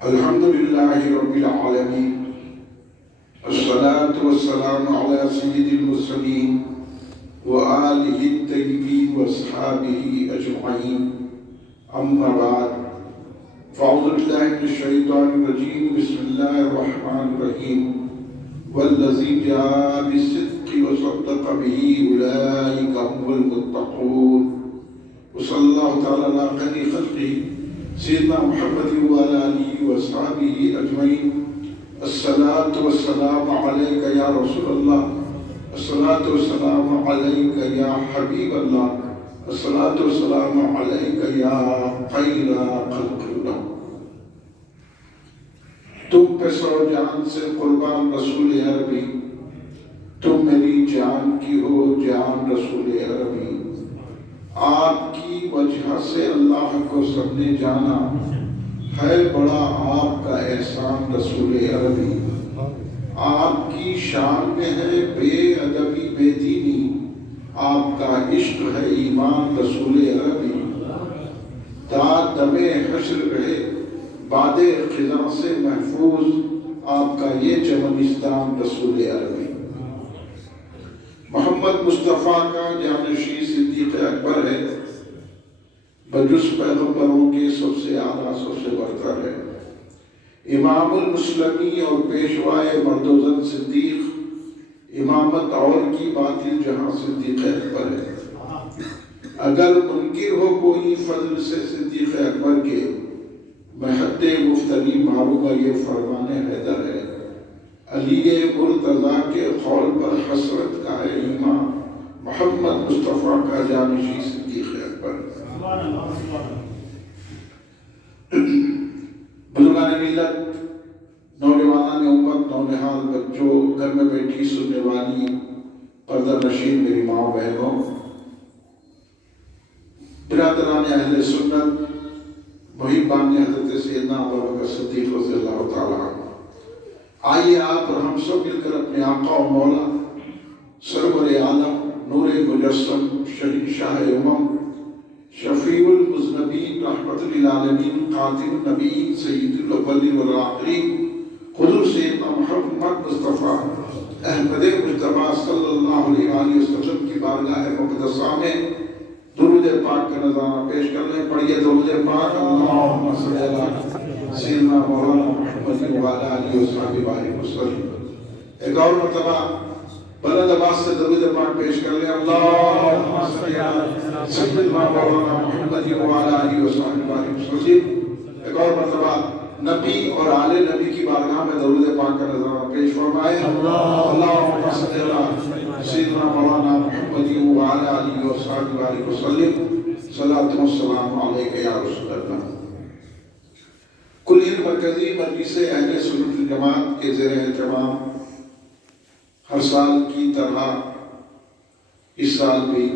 الحمد لله رب العالمين الصلاة والسلام على سيد المرسلين وآله الطيبين وأصحابه أجمعين أما بعد فأعوذ بالله من الشيطان الرجيم بسم الله الرحمن الرحيم والذي جاء بالصدق وصدق به أولئك هم المتقون وصلى الله تعالى على خير خلقه سيدنا محمد وعلى آله وأصحابه أجمعين. الصلاة والسلام عليك يا رسول الله، الصلاة والسلام عليك يا حبيب الله، الصلاة والسلام عليك يا خير خلق الله. تم پہ سو جان سے قربان رسول عربی، تم میری جان کی ہو جان رسول عربی. آپ کی وجہ سے اللہ کو سب نے جانا، ہے بڑا آپ کا احسان رسول عربی. آپ کی شان میں ہے بے ادبی بے دینی، آپ کا عشق ہے ایمان رسول عربی. تا دم حشر رہے باد خزاں سے محفوظ، آپ کا یہ چمنستان رسول عربی. محمد مصطفیٰ کا جانشین صدیق اکبر ہے، بجز پیغمبروں کے سب سے اعلیٰ سب سے برتر ہے. امام المسلمین اور پیشوائے مرد و زن صدیق، امامت اور کی باطل جہاں صدیق اکبر ہے. اگر منکر ہو کوئی فضل سے صدیق اکبر کے، محد مفتری معروف یہ فرمان حیدر ہے. علی مرتضیٰ کے قول پر حسرت کا ہے ایمان، محمد مصطفیٰ کا جانشین صدیق اکبر. بزرگان ملت، نوجوانان امت، نونہال بچوں، گھر میں بیٹھی سننے والی پردہ نشین میری ماں بہنوں، برادران اہل سنت، محبان حضرت سیدنا ابوبکر صدیق رضی اللہ تعالیٰ عنہ، آئیے آپ اور ہم سب مل کر اپنے آقا و مولا سرور عالم نور مجسم شہنشاہ امم شفیع المذنبین رحمت للعالمین خاتم النبیین سید الاولین والآخرین حضور سیدنا محمد مصطفیٰ احمد مجتبیٰ صلی اللہ علیہ وآلہ وسلم کی بارگاہ مقدسہ میں درود پاک کا نظارہ پیش کر لیں. پڑھیے درود پاک. اللہم صلی علی سیدنا مولانا محمد وعلی آلہ وصحبہ وسلم. ایک اور مرتبہ بلند آواز سے درود پاک پیش کر لیں. اللہم صلی علی سیدنا مولانا محمد وعلی آلہ وصحبہ وسلم. ایک اور مرتبہ نبی اور آل نبی کی بارگاہ میں درود پاک کا نظارہ پیش فرمائے. اللہم صلی علی سیدنا مولانا محمد وعلی آلہ وصحبہ وسلم. صلاۃ و سلام علیک یا رسول اللہ. کلیہ مرکزی مجلس اہل سنت الجماعت کے زیر اہتمام ہر سال کی طرح اس سال بھی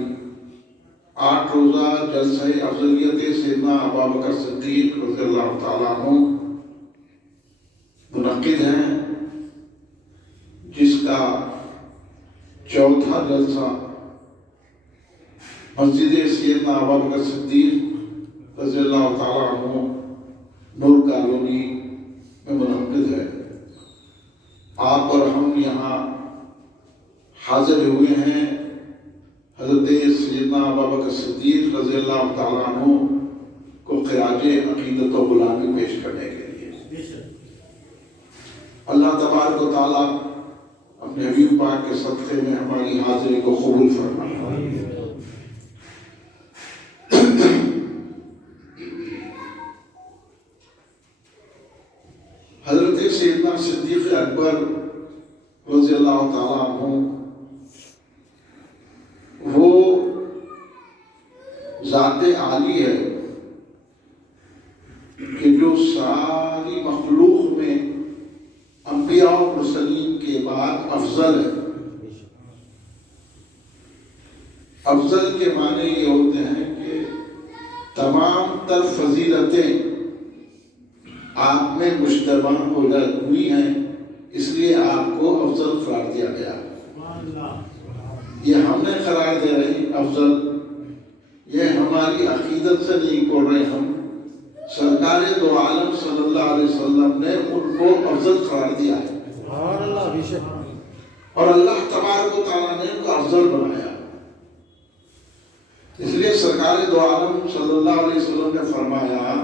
8 روزہ جلسہ افضلیت سیدنا ابوبکر صدیق رضی اللہ تعالیٰ عنہ منعقد ہیں، جس کا چوتھا جلسہ مسجد سیدنا ابوبکر صدیق رضی اللہ تعالیٰ عنہ نور کالونی میں منعقد ہے. آپ اور ہم یہاں حاضر ہوئے ہیں حضرت سیدنا ابوبکر صدیق رضی اللہ تعالیٰ عنہ کو خراج عقیدت و غلامی پیش کرنے کے لیے. اللہ تبارک و تعالیٰ اپنے حبیب پاک کے صدقے میں ہماری حاضری کو قبول فرمائے. حضرت سیدنا صدیق اکبر رضی اللہ تعالیٰ عنہ وہ ذات عالی ہے کہ جو ساری مخلوق میں انبیاء و مرسلین کے بعد افضل ہے. افضل کے معنی یہ ہوتے ہیں کہ تمام تر فضیلتیں آپ میں مشتبہ ہوئی ہیں، اس لیے آپ کو افضل قرار دیا گیا. یہ ہم نے قرار دے رہے افضل، یہ ہماری عقیدت سے نہیں بول رہے ہم، سرکار سرکار دو عالم صلی اللہ علیہ وسلم نے ان کو افضل قرار دیا ہے، سبحان اللہ، بے شک، اور اللہ تبارک و تعالیٰ نے ان کو افضل بنایا۔ اس لیے سرکار دو عالم صلی اللہ علیہ وسلم نے فرمایا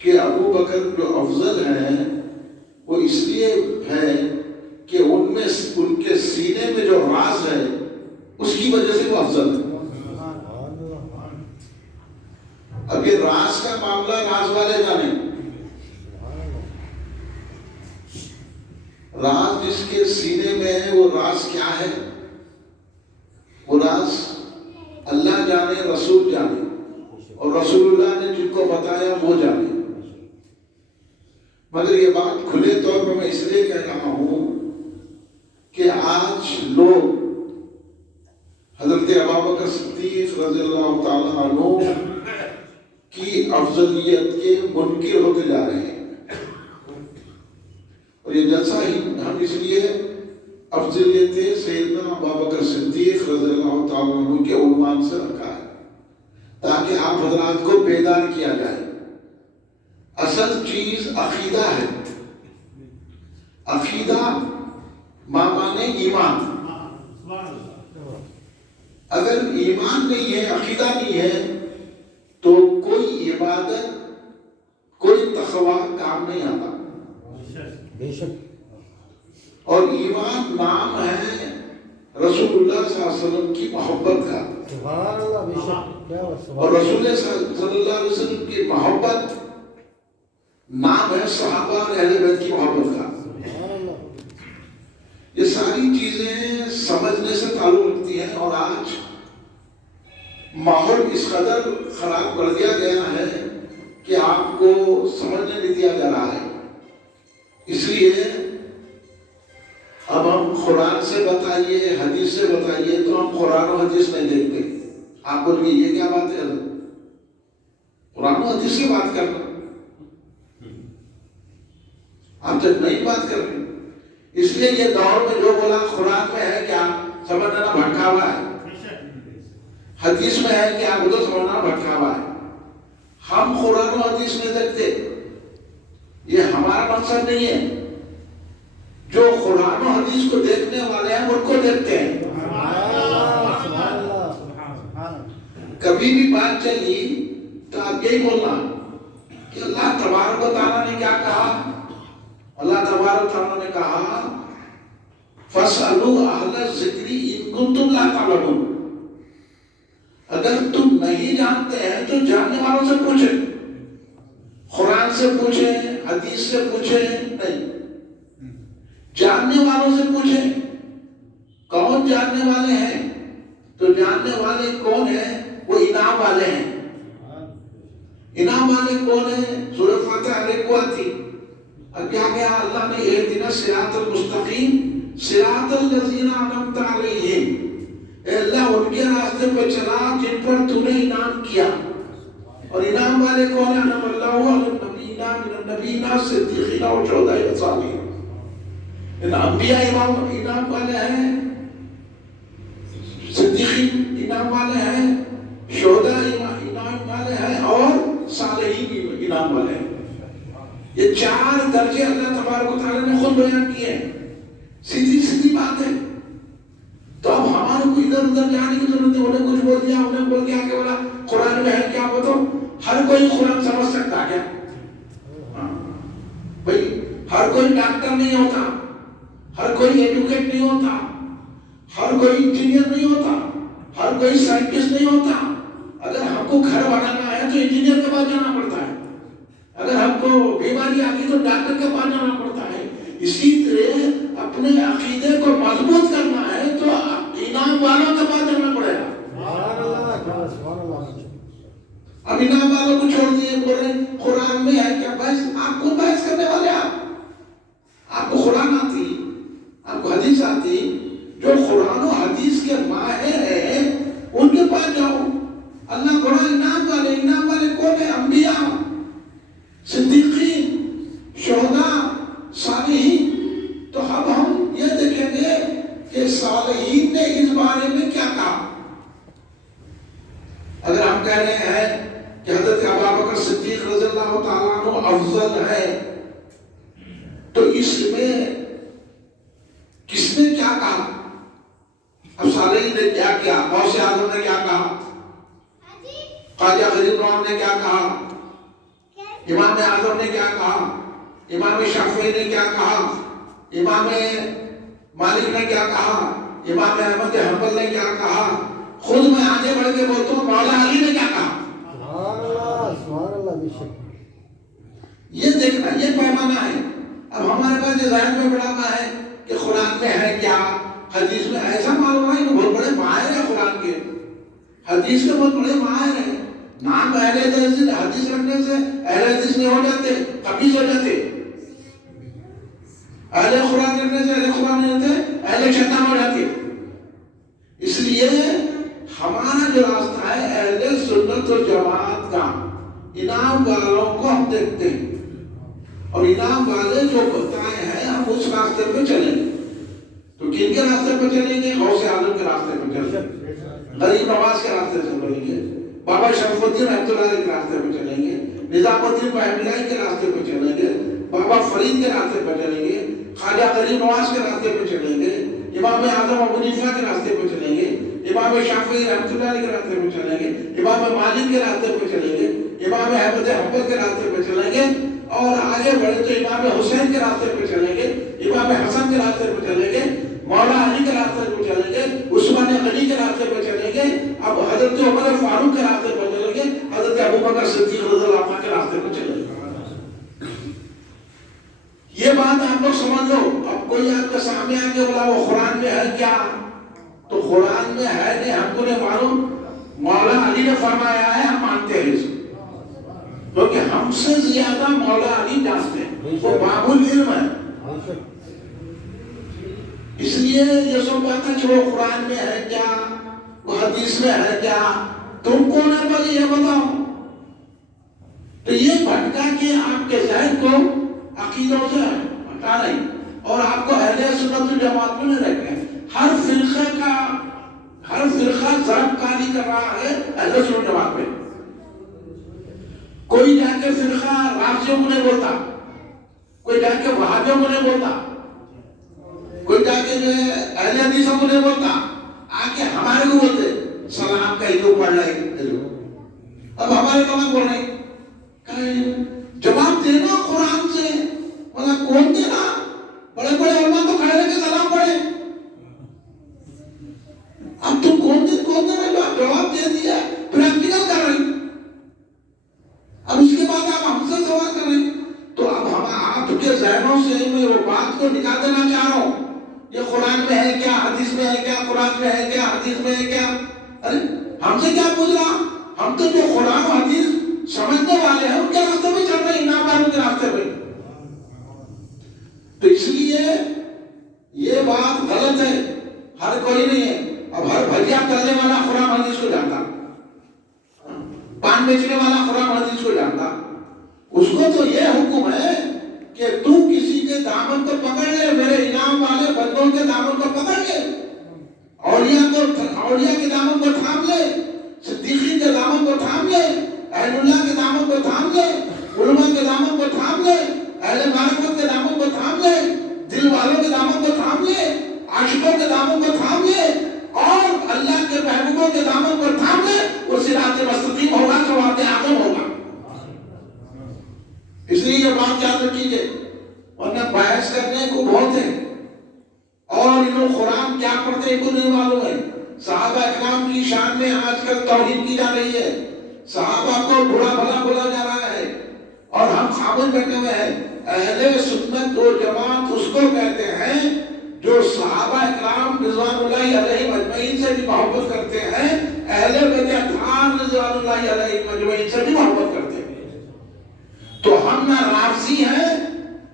کہ ابو بکر جو افضل ہیں وہ اس لیے ہے کہ ان کے سینے میں جو راز ہے اس کی وجہ سے وہ افضل ہے۔ اب یہ راز کا معاملہ راز والے کا نہیں، راز جس کے سینے میں ہے وہ راز کیا ہے؟ وہ راز اللہ جانے، رسول جانے، اور رسول اللہ نے جن کو بتایا وہ جانے۔ مگر یہ بات کھلے طور پر میں اس لیے کہہ رہا ہوں کہ آج لوگ حضرت ابوبکر صدیق رضی اللہ تعالیٰ عنہ کی افضلیت کے منکر ہوتے جا رہے ہیں، اور یہ جلسہ ہی ہم اس لیے افضلیت سیدنا ابوبکر صدیق رضی اللہ تعالیٰ عنہ کے عنوان سے رکھا ہے تاکہ آپ حضرات کو بیدار کیا جائے۔ اصل چیز عقیدہ ہے۔ عقیدہ مانے ایمان۔ اگر ایمان نہیں ہے، عقیدہ نہیں ہے، تو کوئی عبادت، کوئی تقویٰ کام نہیں آتا۔ بے شک، اور ایمان نام ہے رسول اللہ صلی اللہ علیہ وسلم کی محبت کا، سبحان اللہ، بے شک، اور رسول صلی اللہ علیہ وسلم کی محبت نام ہے صحابہ اور اہل بیت کی محبت کا۔ سبحان اللہ، یہ ساری چیزیں سمجھنے سے تعلق رکھتی ہیں، اور آج ماحول اس قدر خراب کر دیا گیا ہے کہ آپ کو سمجھنے نہیں دیا جا رہا ہے۔ اس لیے اب ہم قرآن سے بتائیے، حدیث سے بتائیے، تو ہم قرآن و حدیث نہیں دیکھتے۔ آپ بولیں گے یہ کیا بات ہے؟ قرآن و حدیث سے بات کرنا، آپ جب نہیں بات کر رہے، اس لیے یہ دور میں جو بولا قرآن میں ہے کیا سمجھنا بھٹکا ہوا ہے، حدیث میں ہے کیا وہ تو سمجھنا بھٹکا ہوا ہے۔ ہم قرآن و حدیث نہیں دیکھتے، یہ ہمارا مقصد نہیں ہے۔ جو قرآن و حدیث کو دیکھنے والے ہیں ان کو دیکھتے ہیں۔ کبھی بھی بات چلی تو آپ یہی بولنا کہ اللہ تبارک و تعالیٰ نے کیا کہا؟ اللہ تبارک و تعالیٰ نے کہا فَاسْأَلُوا أَهْلَ الذِّكْرِ إِن كُنتُمْ لَا تَعْلَمُونَ۔ اگر تم نہیں جانتے ہیں تو جاننے والوں سے پوچھیں، قرآن سے پوچھیں، حدیث سے پوچھیں، نہیں، جاننے والوں سے پوچھیں۔ کون جاننے والے ہیں؟ تو جاننے والے کون ہیں؟ وہ انعام والے ہیں۔ انعام والے کون ہیں؟ سورہ فاتحہ علیہ کو آتی، اب کیا کہا اللہ نے؟ اہدنا الصراط المستقیم صراط الذین انعمت علیہم، اے اللہ ان کے راستے پہ چلا جن پر تو نے انعام کیا۔ اور انعام والے کون ہیں؟ انعم اللہ علی النبیین من النبیین صدیقین و شہداء و صالحین۔ ان انبیاء انعام والے ہیں، صدیقین انعام والے ہیں، شہداء انعام والے ہیں، اور صالحین انعام والے ہیں۔ یہ چار درجے اللہ تبارک و تعالیٰ نے خود بیان کیے ہیں۔ سیدھی سیدھی بات ہے۔ تو اب ہمارے کو ادھر ادھر جانے کی ضرورت ہے، انہیں کچھ بول دیا، انہیں بول دیا کہ بولا قرآن میں ہے کیا بتاؤ؟ ہر کوئی قرآن سمجھ سکتا کیا؟ بھائی ہر کوئی ڈاکٹر نہیں ہوتا، ہر کوئی ایڈوکیٹ نہیں ہوتا، ہر کوئی انجینئر نہیں ہوتا، ہر کوئی سائنٹسٹ نہیں ہوتا۔ اگر ہم کو گھر بنانا ہے تو انجینئر کے پاس جانا پڑتا ہے، اگر ہم کو بیماری آ گئی تو ڈاکٹر کے پاس جانا پڑتا ہے۔ اسی طرح اپنے عقیدے کو مضبوط کرنا ہے تو انعام والوں کے پاس جانا پڑے گا۔ اب انعام والوں کو چھوڑ دیے، بول رہے قرآن میں ہے کیا؟ بحث آپ کو بحث کرنے والے، آپ کو قرآن آتی، آپ کو حدیث آتی، جو قرآن و حدیث کے ماہر ہیں ان کے پاس جاؤ۔ اللہ قرآن انعام والے کون ہیں؟ انبیاء، صدیقین، شہداء، صالحین۔ تو اب ہم یہ دیکھیں گے کہ صالحین نے اس بارے میں کیا کہا۔ اگر ہم کہہ رہے ہیں کہ حضرت ابوبکر صدیق ہے تو اس میں کس نے کیا کہا؟ اب صالحین نے کیا کیا، غوث اعظم نے کیا کہا، خواجہ غریب نواز نے کیا کہا، امام اعظم نے کیا کہا، امام شافعی نے کیا کہا، امام مالک نے کیا کہا، امام احمد حنبل نے کیا کہا، خود میں آگے بڑھ کے بولتا ہوں مولا علی نے کیا کہا۔ سبحان اللہ بے شک۔ یہ دیکھنا، یہ پیمانہ ہے۔ اب ہمارے پاس جو ذہن میں بڑا ہوا ہے کہ قرآن میں ہے کیا، حدیث میں، ایسا معلوم ہے کہ بہت بڑے ماہر ہیں قرآن کے، حدیث کے بہت بڑے ماہر ہیں۔ نام اہل حدیث رکھنے سے اہل حدیث نہیں ہو جاتے، خبیث ہو جاتے۔ اہل قرآن رکھنے سے اہل قرآن نہیں ہوتے، اہل شیطان ہو جاتے۔ اس لیے ہمارا جو راستہ ہے اہل سنت و جماعت کا، انعام والوں کو ہم دیکھتے ہیں اور انعام والے جو بتائے ہیں ہم اس راستے پہ چلیں گے۔ تو کن کے راستے پہ چلیں گے؟ غوث اعظم کے راستے پہ چلیں گے، غریب نواز کے راستے سے چلیں گے، بابا شرف الدین رحمۃ اللہ علیہ کے راستے پہ چلیں گے، نظام الدین بہملائی کے راستے پہ چلیں گے، بابا فرید کے راستے پہ چلیں گے، خواجہ غریب نواز کے راستے پہ چلیں گے، امام اعظم ابو حنیفہ کے راستے پہ چلیں گے، امام شافعی رحمۃ اللہ علیہ کے راستے پہ چلیں گے، امام مالک کے راستے پہ چلیں گے، امام احمد حنبل کے راستے پہ چلیں گے، اور آگے بڑھے تو امام حسین کے راستے پہ چلیں گے، امام حسن کے راستے پہ چلیں گے، مولا علی کے راستے پہ چلیں گے، عثمان غنی کے راستے پہ چلیں گے، اب حضرت عمر فاروق کے راستے پہ چلیں گے، حضرت ابوبکر صدیق رضی اللہ عنہ کے راستے پہ چلیں گے۔ یہ بات آپ لوگ سمجھ لو۔ اب کوئی آپ کے سامنے آ کے بولا وہ قرآن میں ہے کیا، تو قرآن میں ہے نہیں، ہم کو نہیں معلوم، مولا علی نے فرمایا ہے، ہم مانتے ہیں اس کو، کیونکہ ہم سے زیادہ مولا علی جانتے ہیں، وہ باب العلم ہے۔ اس لیے یہ سب باتیں چھوڑو، قرآن میں ہے کیا، وہ حدیث میں ہے کیا، تم کون ہے بھائی یہ بتاؤ۔ تو یہ بھٹکا کے آپ کے ذہن کو عقیدوں سے ہٹا نہیں، اور آپ کو اہل سنت جماعت میں نہیں رکھے۔ ہر فرقہ ضرب کاری کر رہا ہے اہل سنت جماعت میں۔ کوئی جا کے فرقہ رافضیوں کو نہیں بولتا، کوئی جا کے وہابیوں کو نہیں بولتا، کوئی جا کے جو ہے اہل حدیثوں کو نہیں بولتا، آ کے ہمارے کو بولتے سلام کا جو پڑھ رہے۔ اب ہمارے کہاں بول رہے ہیں جواب دینا قرآن سے، مطلب کون دینا؟ بڑے بڑے علماء تو کھڑے رہ کے سلام پڑھے، اب تم کون دینا جو آپ جواب دے دیا پریکٹیکل کر رہے ہیں، اب اس کے بعد آپ ہم سے سوال کر رہے ہیں۔ تو اب ہم آپ کے ذہنوں سے میں وہ بات کو نکال دینا چاہ رہا ہوں، یہ قرآن میں ہے کیا، حدیث میں ہے کیا، قرآن میں ہے کیا، حدیث میں ہے کیا؟ ارے ہم سے کیا پوچھ رہا؟ ہم تو جو قرآن و حدیث سمجھنے والے ہیں ان کے راستے پہ چل رہے ہیں، انعام والوں کے راستے پہ۔ تو اس لیے یہ بات غلط ہے، ہر کوئی نہیں ہے۔ اب ہر بھجیا کرنے والا قرآن حدیث کو جانتا، پان بیچنے والا قرآن حدیث کو جانتا، اس کو تو یہ حکم ہے کہ تو کسی کے دامن کو پکڑ لے، میرے انعام والے بندوں کے دامن کو پکڑ لے، اولیاء کے دامن کو تھام لے، صدیقین کے دامن کو تھام لے، اہل اللہ کے دامن کو تھام لے، علماء کے دامن کو تھام لے، اہل معرفت کے دامن کو تھام لے، دل والوں کے دامن کو تھام لے، عاشقوں کے دامن کو تھام لے، اور اللہ کے محبوبوں کے دامن کو تھام لے، وہ صراط مستقیم ہوگا، صراط اعظم ہوگا۔ اس لیے یہ بات یاد رکھیے، ورنہ بحث کرنے کو بہت ہے، اور انہوں قرآن کیا پڑھتے ہیں کو نہیں معلوم ہے۔ صحابہ اکرام کی شان میں آج کل توہین کی جا رہی ہے، صحابہ کو برا بھلا بولا جا رہا ہے، اور ہم خاموش بیٹھے ہوئے ہیں۔ اہل سنت و جماعت اس کو کہتے ہیں جو صحابہ اکرام رضوان اللہ علیہ اجمعین سے بھی محبت کرتے ہیں، اہل بیت اطہار رضوان اللہ علیہ اجمعین سے بھی محبت کرتے ہیں۔ تو ہم نہ رافضی ہیں،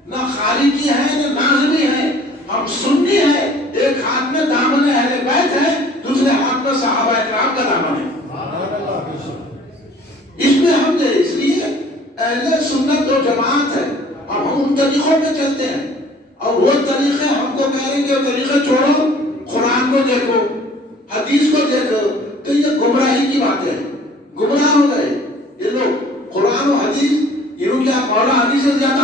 نہ خارجی ہیں، نہ ناظمی ہیں، ہم سنی ہیں۔ ایک ہاتھ میں دامن اہل بیت ہے، دوسرے ہاتھ میں صحابہ اکرام کا دامن ہے، اس میں ہم دے۔ اس لیے اہل سنت و جماعت ہے، اب ہم ان طریقوں پہ چلتے ہیں، اور وہ طریقے ہم کو کہہ رہے ہیں کہ وہ طریقے چھوڑو، قرآن کو دیکھو، حدیث کو دیکھو، تو یہ گمراہی کی بات ہے، گمراہ ہو گئے یہ لوگ۔ قرآن و حدیث، انہوں کیا مولا علی سے زیادہ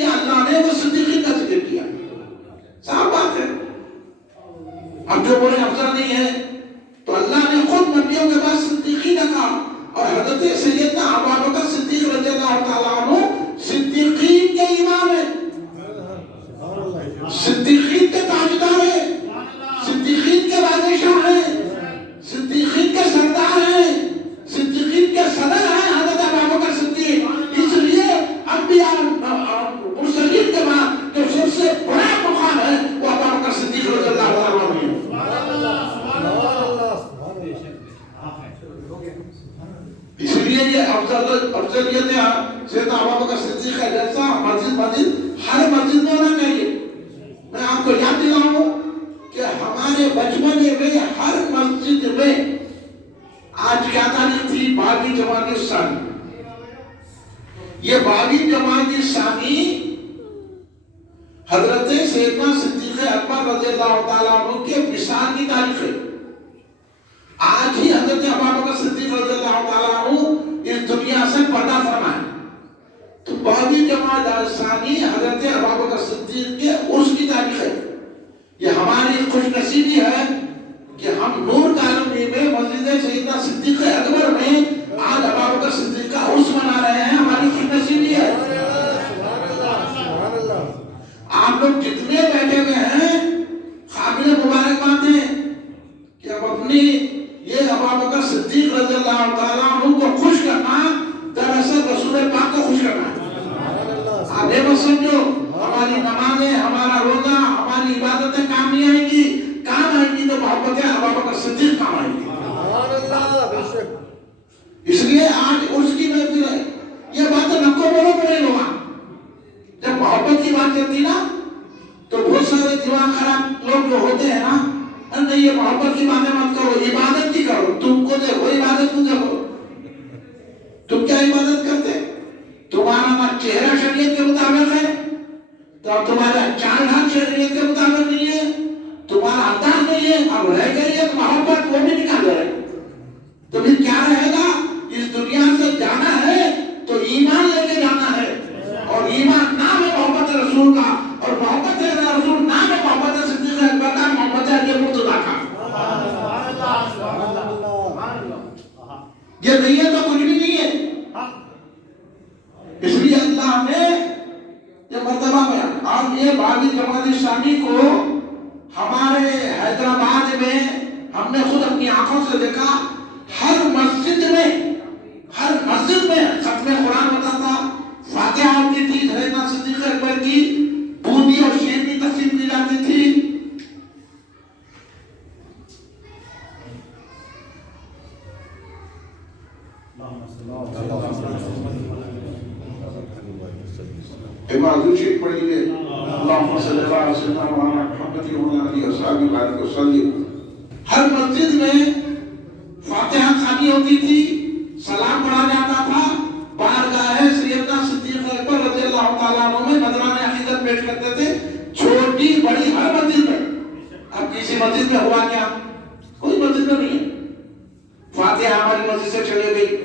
کیا اللہ نے وہ صدیقین کا ذکر کیا. صاف بات ہے. اب جو بولے افضل نہیں ہے تو اللہ نے خود نبیوں کے بعد صدیقین کہا اور حضرت سیدنا ابو بکر صدیق رضی اللہ تعالیٰ عنہ صدیقین کے امام ہیں, صدیقین کے تاجدار ہیں, صدیقین کے بادشاہ ہیں, صدیقین کے سردار ہیں, صدیقین کے صدر ہیں حضرت ابو بکر صدیق. اس لیے انبیاء مرسلین کے بعد جو سب سے بڑا مقام ہے وہ ابو بکر صدیق رضی اللہ تعالیٰ عنہ ہے. اس لیے یہ افضلیت ہے سیدنا ابو بکر صدیق کا جلسہ مسجد ہر مسجد میں ہونا چاہیے. میں آپ کو یاد دلاؤں کہ ہمارے بچپن میں ہر مسجد میں آج کیا تاریخ تھی 22 جمادی الثانی. یہ 22 جمادی الثانی حضرت سیدنا صدیق اکبر رضی اللہ تعالیٰ عنہ کے وصال کی تاریخ ہے. آج ہی حضرت ابو بکر صدیق رضی اللہ تعالیٰ عنہ اس دنیا سے پردہ فرمائے. تو 22 جمادی الثانی حضرت ابو بکر صدیق کے عرس کی تاریخ ہے. یہ ہماری خوش نصیبی ہے کہ ہم نور کالونی میں مسجد سیدنا صدیق اکبر میں آج ابو بکر صدیق کا عرس منا رہے ہیں. ہماری خوش نصیبی ہے. آپ لوگ جتنے بیٹھے ہوئے ہیں قابل مبارکباد ہیں کہ اب اپنی یہ ابو بکر صدیق رضی اللہ تعالیٰ عنہ کو خوش کرنا دراصل رسول پاک کو خوش کرنا ہے. آپ یہ بس سمجھو ہماری نمازیں, ہمارا روزہ, ہماری عبادتیں کام نہیں آئیں گی. کام آئیں گی تو محبت ابو بکر صدیق کام آئیں گی. اس لیے آج عرس کی محفل ہے. یہ بات نکو بولو بڑے لوگ. جب محبت کی بات چلتی نا تو بہت سارے دماغ خراب لوگ جو ہوتے ہیں نا, نہیں یہ محبت کی باتیں مت کرو, عبادت کی کرو. تم کو دیکھو عبادت کو دیکھو. تم کیا عبادت کرتے؟ تمہارا نہ چہرہ شریعت کے مطابق ہے, تو اب تمہارا چال ڈھال شریعت کے مطابق نہیں ہے, تمہارا انداز نہیں ہے. اب رہ گئی ہے محبت, وہ بھی نکال رہے. تو پھر کیا رہے گا؟ اس دنیا سے جانا ہے تو ایمان لے کے جانا ہے, اور ایمان نام ہے محبت رسول کا, اور محبت رسول نام ہے محبت صدیق اکبر کا, محبت علی مرتضیٰ کا. یہ نہیں ہے تو کچھ بھی نہیں ہے. اس لیے اللہ نے یہ مرتبہ میں اور یہ 22 جمادی الثانی کو ہمارے حیدرآباد میں ہم نے خود اپنی آنکھوں سے دیکھا. ہر مسجد میں ختم قرآن ہوتا تھا, فاتحہ ہوتی تھی, سیدنا صدیق اکبر کی بوندی اور شیر بھی تقسیم کی جاتی تھی. عبادت شریف پڑھیے. اللہم صلی اللہ علیہ وسلم وعلی محمد وعلی آلہ وصحبہ بارک وسلم. ہر مسجد میں فاتحہ خوانی ہوتی تھی, سلام پڑھا جاتا تھا, بارگاہ سیدنا صدیق اکبر رضی اللہ تعالیٰ عنہ میں نذرانہ عقیدت پیش کرتے تھے, چھوٹی بڑی ہر مسجد میں. اب کسی مسجد میں ہوا کیا؟ کوئی مسجد میں نہیں ہے. فاتحہ ہماری مسجد سے چلے گئی,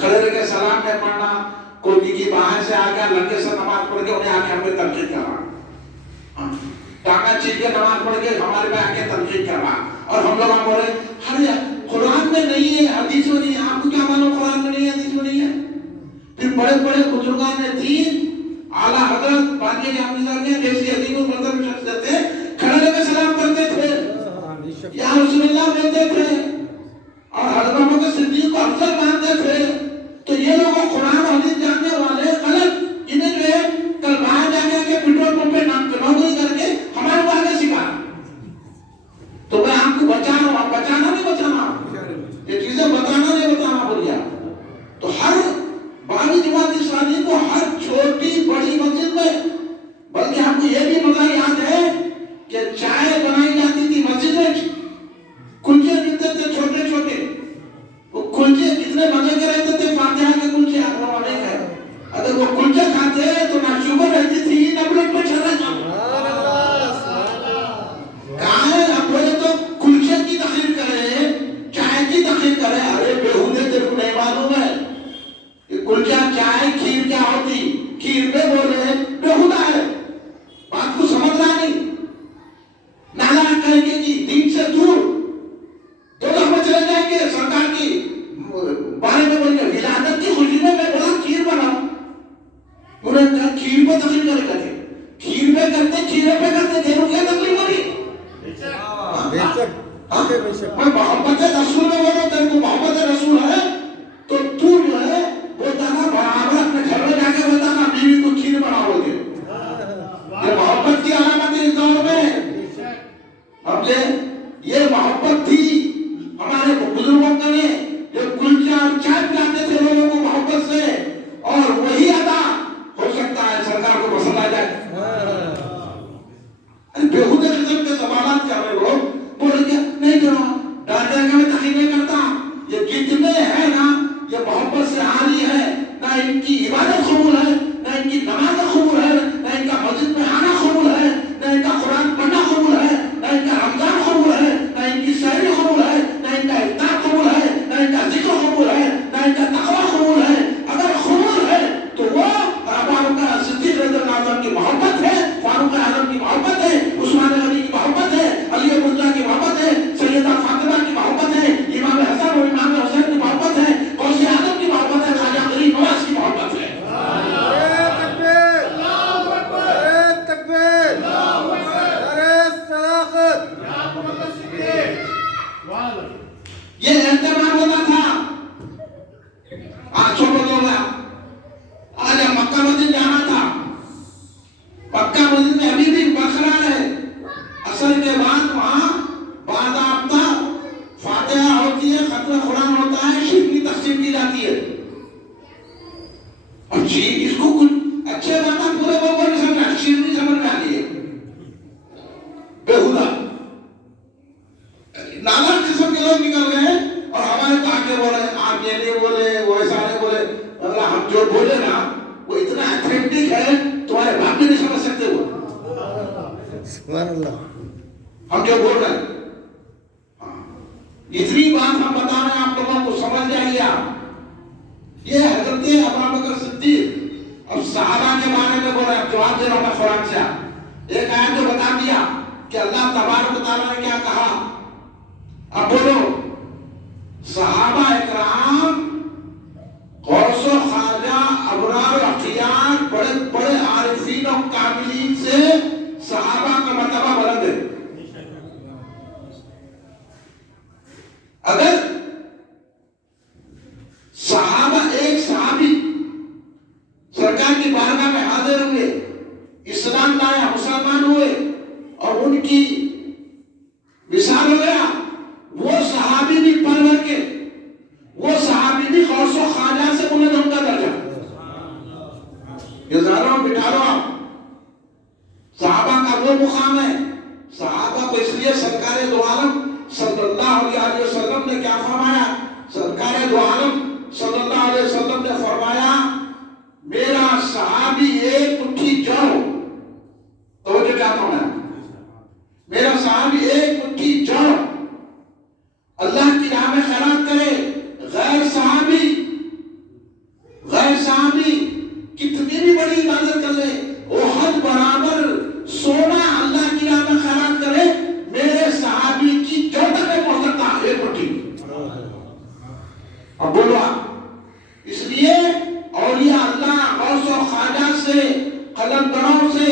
کھڑے رہ کے سلام میں پڑھنا, کوئی بیگی باہر سے آ گیا لڑکے سے نماز پڑھ کے انہیں آ کے ہم پہ تنقید کر رہا, ٹانگا چیز کے نماز پڑھ کے ہمارے پہ آ کے تنقید کر رہا, اور ہم لوگ بول رہے ارے قرآن میں نہیں ہے, حدیث میں نہیں ہے. آپ کو کیا معلوم قرآن میں نہیں ہے, حدیث میں نہیں ہے؟ پھر بڑے بڑے بزرگان دین اعلیٰ حضرت بانی جامع نظامیہ جیسی عظیم المرتبہ شخصیتیں کھڑے رہ کے سلام کرتے تھے, یا رسول اللہ کہتے تھے, اور حضرت ابو بکر صدیق کو افضل مانتے تھے. تو یہ لوگ قرآن و حدیث جاننے والے غلط, انہیں جو ہے کل باہر جا کے پیٹرول پمپ پہ نوکری کر کے ہمارے کو آگے سکھا. تو میں آپ کو بچا رہا ہوں, بچانا نہیں بچانا, یہ چیزیں بتانا نہیں بتانا بولیا. تو ہر 22 جمادی الثانی کو انہیں کہا کھیر پہ تقریر کرے کرتے، کھیر پہ کرتے، کھیرے پہ کرتے تھے، وہ کیا تقریر ہو رہی؟ میں محبت رسول میں بولو، تیرے کو محبت رسول ہے تو تو جو ہے بولتا نا برابر اپنے گھر میں جا کے بولتا نا بیوی کو کھیر بناؤ گے. یہ محبت کی علامت ہے اس دور میں. ہم یہ محبت تھی ہمارے بزرگوں نے، جو کلچے اور چائے پلاتے تھے لوگوں کو محبت سے، اور وہی ادا ہو سکتا ہے سرکار کو پسند آ جائے. بےہودہ قسم کے سوالات کر رہے لوگ، بولے کہ نہیں کرو ڈانڈیا کا میں تقریر نہیں کرتا. یہ کتنے ہیں نا یہ محبت سے عاری ہے، نہ ان کی عبادت قبول ہے، نہ ان کی نماز قبول ہے، نہ ان کا مسجد میں آنا قبول ہے، نہ ان کا قرآن پڑھنا قبول ہے، نہ ان کا رمضان قبول ہے، نہ ان کی سحری قبول ہے، نہ ان کا افطار قبول ہے، نہ ان کا ذکر قبول ہے، نہ ان کا تقوی قبول ہے. اگر قبول ہے تو وہ ابو بکر صدیق رضی اللہ عنہ کی محبت ہے، فاروق اعظم کی محبت ہے، عثمان غنی کی محبت ہے، علی مرتضیٰ کی محبت ہے، سیدہ فاطمہ کی محبت ہے، امام حسن اور امام حسین کی محبت ہے، غوث اعظم کی محبت ہے، خواجہ غریب نواز کی محبت ہے. یہ اہتمام ہوتا تھا. آج چھوڑ دو گیا. آج مکہ مسجد جانا تھا، مکہ مسجد میں ابھی بھی برقرار ہے. اصل کے بعد وہاں باضابطہ فاتحہ ہوتی ہے، ختم قرآن ہوتا ہے، شیر کی تقسیم کی جاتی ہے. اب شیر اس کو کچھ اچھے باتیں پورے کو نہیں سمجھا، شیر نہیں سمجھ میں آتی ہے. بےہودہ نانا قسم کے لوگ نکل گئے اور ہمارے تاکہ بولے آپ یہ نہیں بولے، وہ ایسا نہیں بولے. اللہ ہم جو بولے نا وہ اتنا اتھینٹک ہے تمہارے باپ بھی نہیں سمجھ سکتے. وہ سبحان اللہ. ہم جو بول رہے ہیں اتنی بات ہم بتا رہے ہیں آپ لوگوں کو سمجھ جائیے. آپ یہ حضرت ابو بکر صدیق اب صحابہ کے بارے میں بول رہے ہیں. جواب دے رہا ہوں میں قرآن سے. ایک آیت جو بتا دیا کہ اللہ تبارک و تعالیٰ نے کیا کہا. اب بولو صحابہ اکرام غوث و خواجہ ابرار اخیار بڑے بڑے عارفین و کاملین سے صحابہ کا مرتبہ بلند ہے. اگر صحابہ ایک صحابی سرکار کی بارگاہ میں حاضر ہوئے، اسلام لایا، مسلمان ہوئے اور ان کی وصال ہو گیا، وہ صحابی بھی پڑھ کر کے وہ صحابی بھی غوث و خواجہ سے بلند ان کا درجہ. یہ ذرا بٹھا لو آپ. صحابہ کا وہ مقام ہے. صحابہ کو اس لیے سرکار دو عالم صلی اللہ علیہ وسلم نے کیا فرمایا؟ سرکار دو عالم صلی اللہ علیہ وسلم نے فرمایا میرا صحابی ایک مٹھی جو، توجہ چاہتا ہوں میں، میرا صحابی ایک مٹھی جو اللہ کی راہ میں خیرات کرے. غیر صحابی کتنی بھی بڑی عبادت کر لے، احد برابر سونا اللہ کی راہ میں خیرات کرے، میرے صحابی کی جو تک نہیں پہنچ سکتا ایک مٹھی. اب بولو آپ. اس لیے اولیاء اللہ غوث و خواجہ سے، قلندروں سے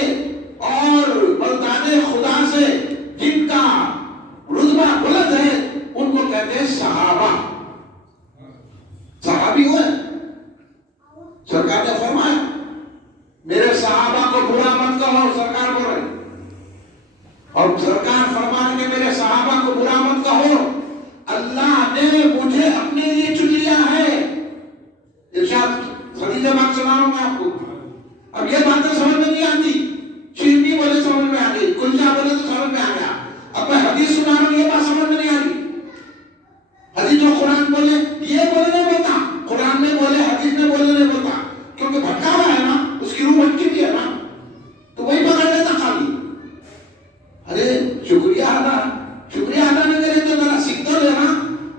اور بندگان خدا سے جن کا رتبہ بلند ہے ان کو کہتے ہیں صحابہ. صحابی ہوئے. سرکار نے فرمایا میرے صحابہ کو برا مت کہو، سرکار بول رہے اور سرکار فرمانے کے میرے صحابہ کو برا مت کہو، اللہ نے مجھے اپنے لیے چن لیا ہے. ارشاد حدیث پاک سنا رہا ہوں میں آپ کو. اب یہ باتیں سمجھ میں نہیں آتی. شیرنی بولے سمجھ میں آ گئی، کلچا بولے تو سمجھ میں آ گیا. اب میں حدیث سنا رہا ہوں یہ بات سمجھ میں نہیں آ رہی. حدیث جو قرآن بولے یہ بولے نہیں بولتا، قرآن میں بولے حدیث میں بولے نہیں بولتا، کیونکہ بھٹکا ہوا ہے نا، اس کی روح بھٹکی بھی ہے نا، تو وہی پکڑ لیتا خالی. ارے شکریہ ادا نہیں کرے تو ذرا سیکھ تو لینا.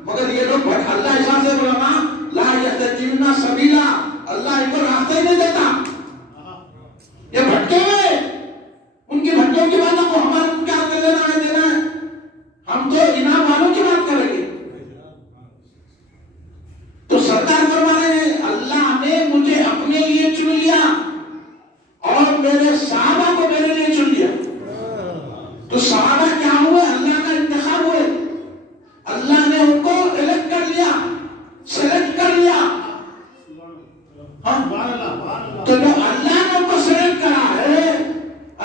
مگر یہ لوگ اللہ حساب سے بولا نا لا یہتدون سبیلا، اللہ ان کو راستہ ہی نہیں دیتا. یہ بھٹکے ہوئے، ان کی بھٹکوں کی باتوں کو ہمارے کیا دینا ہے. ہم تو اور میرے صحابہ کو میرے لیے چن لیا. تو صحابہ کیا ہوئے؟ اللہ کا انتخاب ہوئے. اللہ نے ان کو الیکٹ کر لیا, سلیکٹ کر لیا. تو جو اللہ نے ان کو سلیکٹ کرا ہے,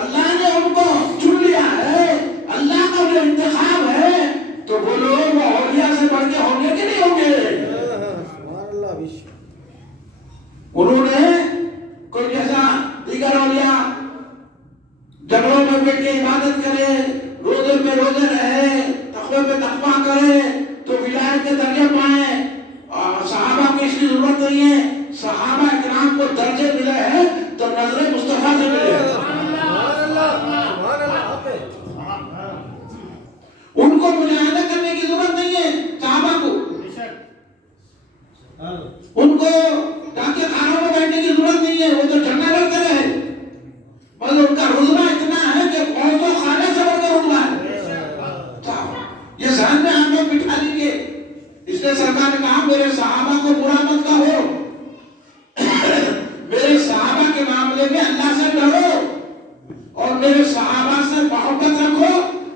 اللہ نے ان کو چن لیا ہے, اللہ کا جو انتخاب ہے, تو وہ لوگ اولیاء سے بڑھ کے ہوں گے کہ نہیں ہوں گے؟ انہوں نے کوئی جیسا دیگر اولیاء جنگلوں میں بیٹھ کے عبادت کرے, روزے میں روزے رہے, تقوی میں تقوی کرے تو ولایت کے درجے پائیں. صحابہ کو اس کی ضرورت نہیں ہے. صحابہ اکرام کو درجے ملے ہیں تو نظر مصطفیٰ سے ملے ہیں. ان کو مجاہدہ کرنے کی ضرورت نہیں ہے. صحابہ کو ان کو ڈاکے خانوں میں بیٹھنے کی ضرورت نہیں ہے. وہ تو جھنڈا لڑتے رہے, مگر ان کا رتبہ اتنا ہے کہ کون تو خانے سے بڑھ کے رتبہ ہے. یہ ذہن میں ہم لوگ بٹھا لیجیے. اس لیے سرکار نے کہا میرے صحابہ کو برا مت کہو, میرے صحابہ کے معاملے میں اللہ سے ڈرو اور میرے صحابہ سے محبت رکھو.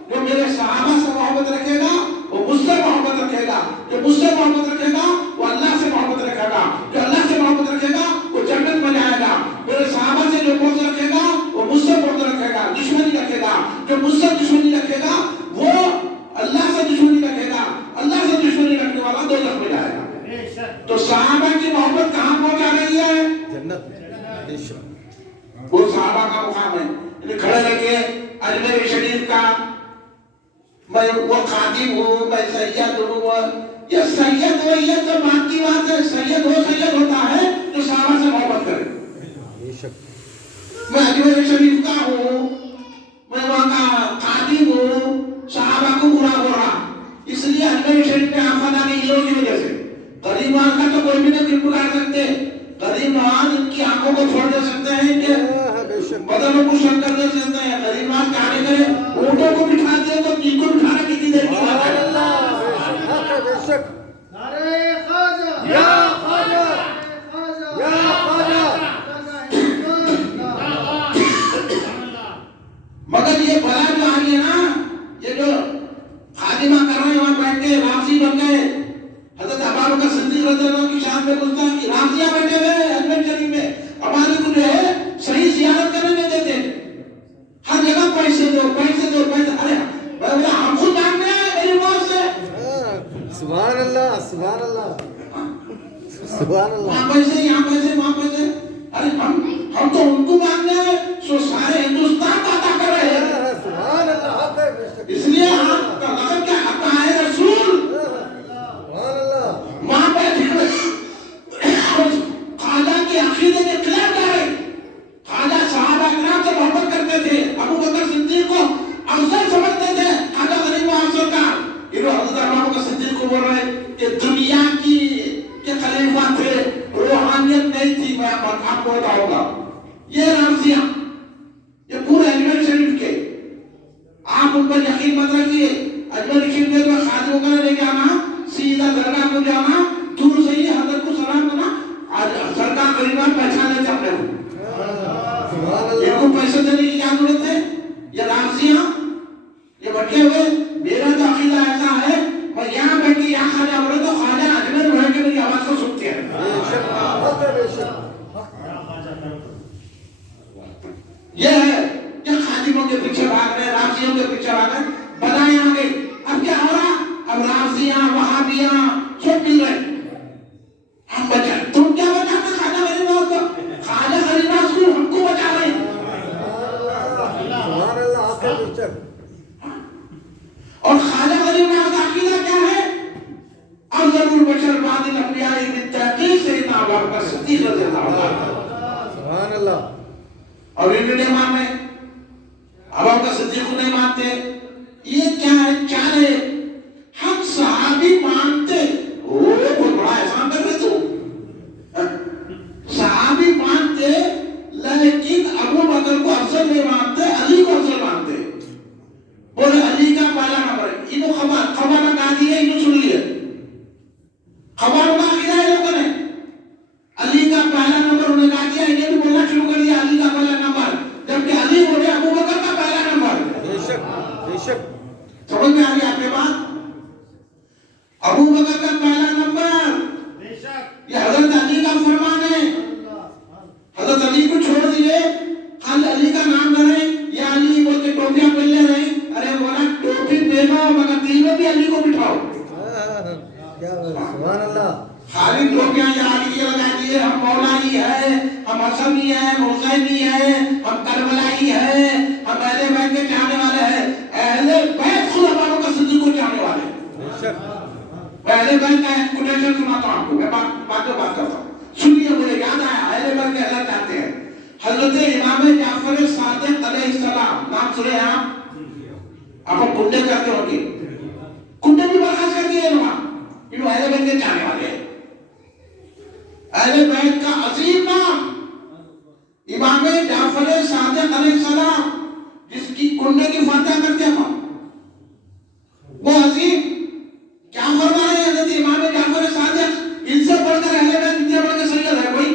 جو میرے صحابہ سے محبت رکھے گا وہ مجھ سے محبت رکھے گا, جو مجھ سے محبت رکھے گا وہ اللہ سے محبت رکھے گا, جو اللہ سے محبت رکھے گا وہ جنت میں جائے گا. میرے صحابہ سے جو بغض رکھے گا وہ مجھ سے بغض رکھے گا, دشمنی رکھے گا. جو مجھ سے دشمنی رکھے گا وہ اللہ سے دشمنی رکھے گا, اللہ سے دشمنی رکھنے والا دوزخ میں جائے گا. تو صحابہ کی محبت کہاں پہنچا رہی ہے؟ جنت. وہ صحابہ کا مقام ہے. کھڑے رہ کے اجمیر شریف کا میں وہ خادم ہوں, میں سید ہوں. یہ سید ویت تو بات کی بات ہے. سید وہ سید ہوتا ہے جو صحابہ سے محبت کرے. میں اجمیر شریف کا ہوں, میں وہاں کا خادم ہوں, صحابہ کو برا ہو رہا, اس لیے اجمیر شریف میں آفت آ گئی ہیروں کی وجہ سے. غریب نواز کا تو کوئی بھی نہیں دل پکار سکتے. غریب نواز ان کی آنکھوں کو چھوڑ دے سکتے ہیں, کہ بدنوں کو شن کر دے سکتے ہیں. غریب نواز کیا نہیں کرے, اونٹوں کو بٹھا دے تو تین کو بٹھانا کتنی دیر کی بات ہے. مگر یہ بلا جو آ رہی ہے نا, یہ جو خادمہ کر رہے ہیں وہاں بیٹھ کے رافضی بن گئے. حضرت ابوبکر صدیق رضی اللہ عنہ کی شان میں پوچھتا ہے کہ رافضیاں بیٹھے ہوئے اجمیر شریف میں, ہمارے کو جو ہے صحیح زیارت کرنے نہیں دیتے, ہر جگہ پیسے دو پیسے دو پیسے. ارے بھائی ہم خود مانگنے ہیں میری موت سے. سبحان اللہ, سبحان اللہ, سبحان اللہ. وہاں پیسے, یہاں پیسے, وہاں پیسے. ارے ہم تو ان کو مانگنے ہیں سو سارے ہندوستان کا عطا کر رہے ہیں. سبحان اللہ. اس لیے آپ کا لقب کیا, عطائے رسول. وہاں بیٹھے ہوئے خواجہ کے عقیدے کے خلاف جا رہے. خواجہ صحابہ کرام سے محبت کرتے تھے, ابوبکر صدیق کو افضل سمجھتے تھے. خواجہ غریب افضل کا حضرت ابوبکر صدیق کو بول رہے کہ دنیا کی کے خلیفہ تھے, روحانیت نہیں تھی. میں آپ کو بتاؤں گا, یہ رافضیاں یہ پورے اجمیر شریف کے, آپ ان پر یقین مت رکھیے. اجمیر شریف میں خادموں کا لے کے آنا, سیدھا درگاہ کو جانا, دور سے ہی حضرت کو سلام کرنا. آج سرکار قریباً پہچان لیتے اپنے کو. ان کو پیسے دینے کی کیا ضرورت ہے؟ یہ رافضیاں یہ بٹے ہوئے. میرا تو عقیدہ ایسا ہے, میں یہاں بیٹھ کے یہاں خواجہ بولے تو خواجہ اجمیر میں بیٹھ کے میری آواز کو سنتے ہیں. یہ ہے کہ خادموں کے پیچھے بھاگ رہے, رافضیوں کے پیچھے بھاگ رہے. بنائے آ گئی. اب کیا ہو رہا, اب رافضیاں وہابیاں سب مل رہے. ہم بچا, تم کیا بچاتے خواجہ غریب نواز کو؟ خواجہ غریب نواز کو ہم کو بچا رہے ہیں. اور خواجہ غریب نواز کا عقیدہ کیا ہے؟ افضل البشر بعد الانبیاء بالتحقیق سیدنا ابوبکر صدیق رضی اللہ عنہ. سبحان اللہ. اور ان نہیں مانتے, ابوبکر صدیق کو نہیں مانتے. یہ کیا ہے, چال ہے. ہم صحابی مانتے, وہ بہت بڑا احسان کر رہے تو. صحابی مانتے لیکن ابوبکر کو افضل نہیں مانتے, علی کو افضل مانتے. بولے علی کا پہلا نمبر ہے. انہوں خبر لگا دیے, انہوں سن لیے. خبر کا عقیدہ ہے لوگوں نے, علی کا پہلا نمبر انہوں نے کہا دیا, انہیں بھی بولنا شروع کر دیا علی کا پہلا نمبر. حضرت امام جعفر صادق علیہ السلام نام سنے ہیں آپ کنڈے کرتے ہوں گے کنڈے بھی برخاست کر دیے وہاں انہوں اہل بیت کے جانے والے ہیں اہل بیت کا عظیم نام امام جعفر صادق علیہ السلام جس کی کنڈے کی فاتحہ کرتے ہیں وہ عظیم کیا فرما رہے ہیں حضرت امام جعفر صادق ان سے بڑھ کر اہل بیت اتنے بڑھ کے سید ہے کوئی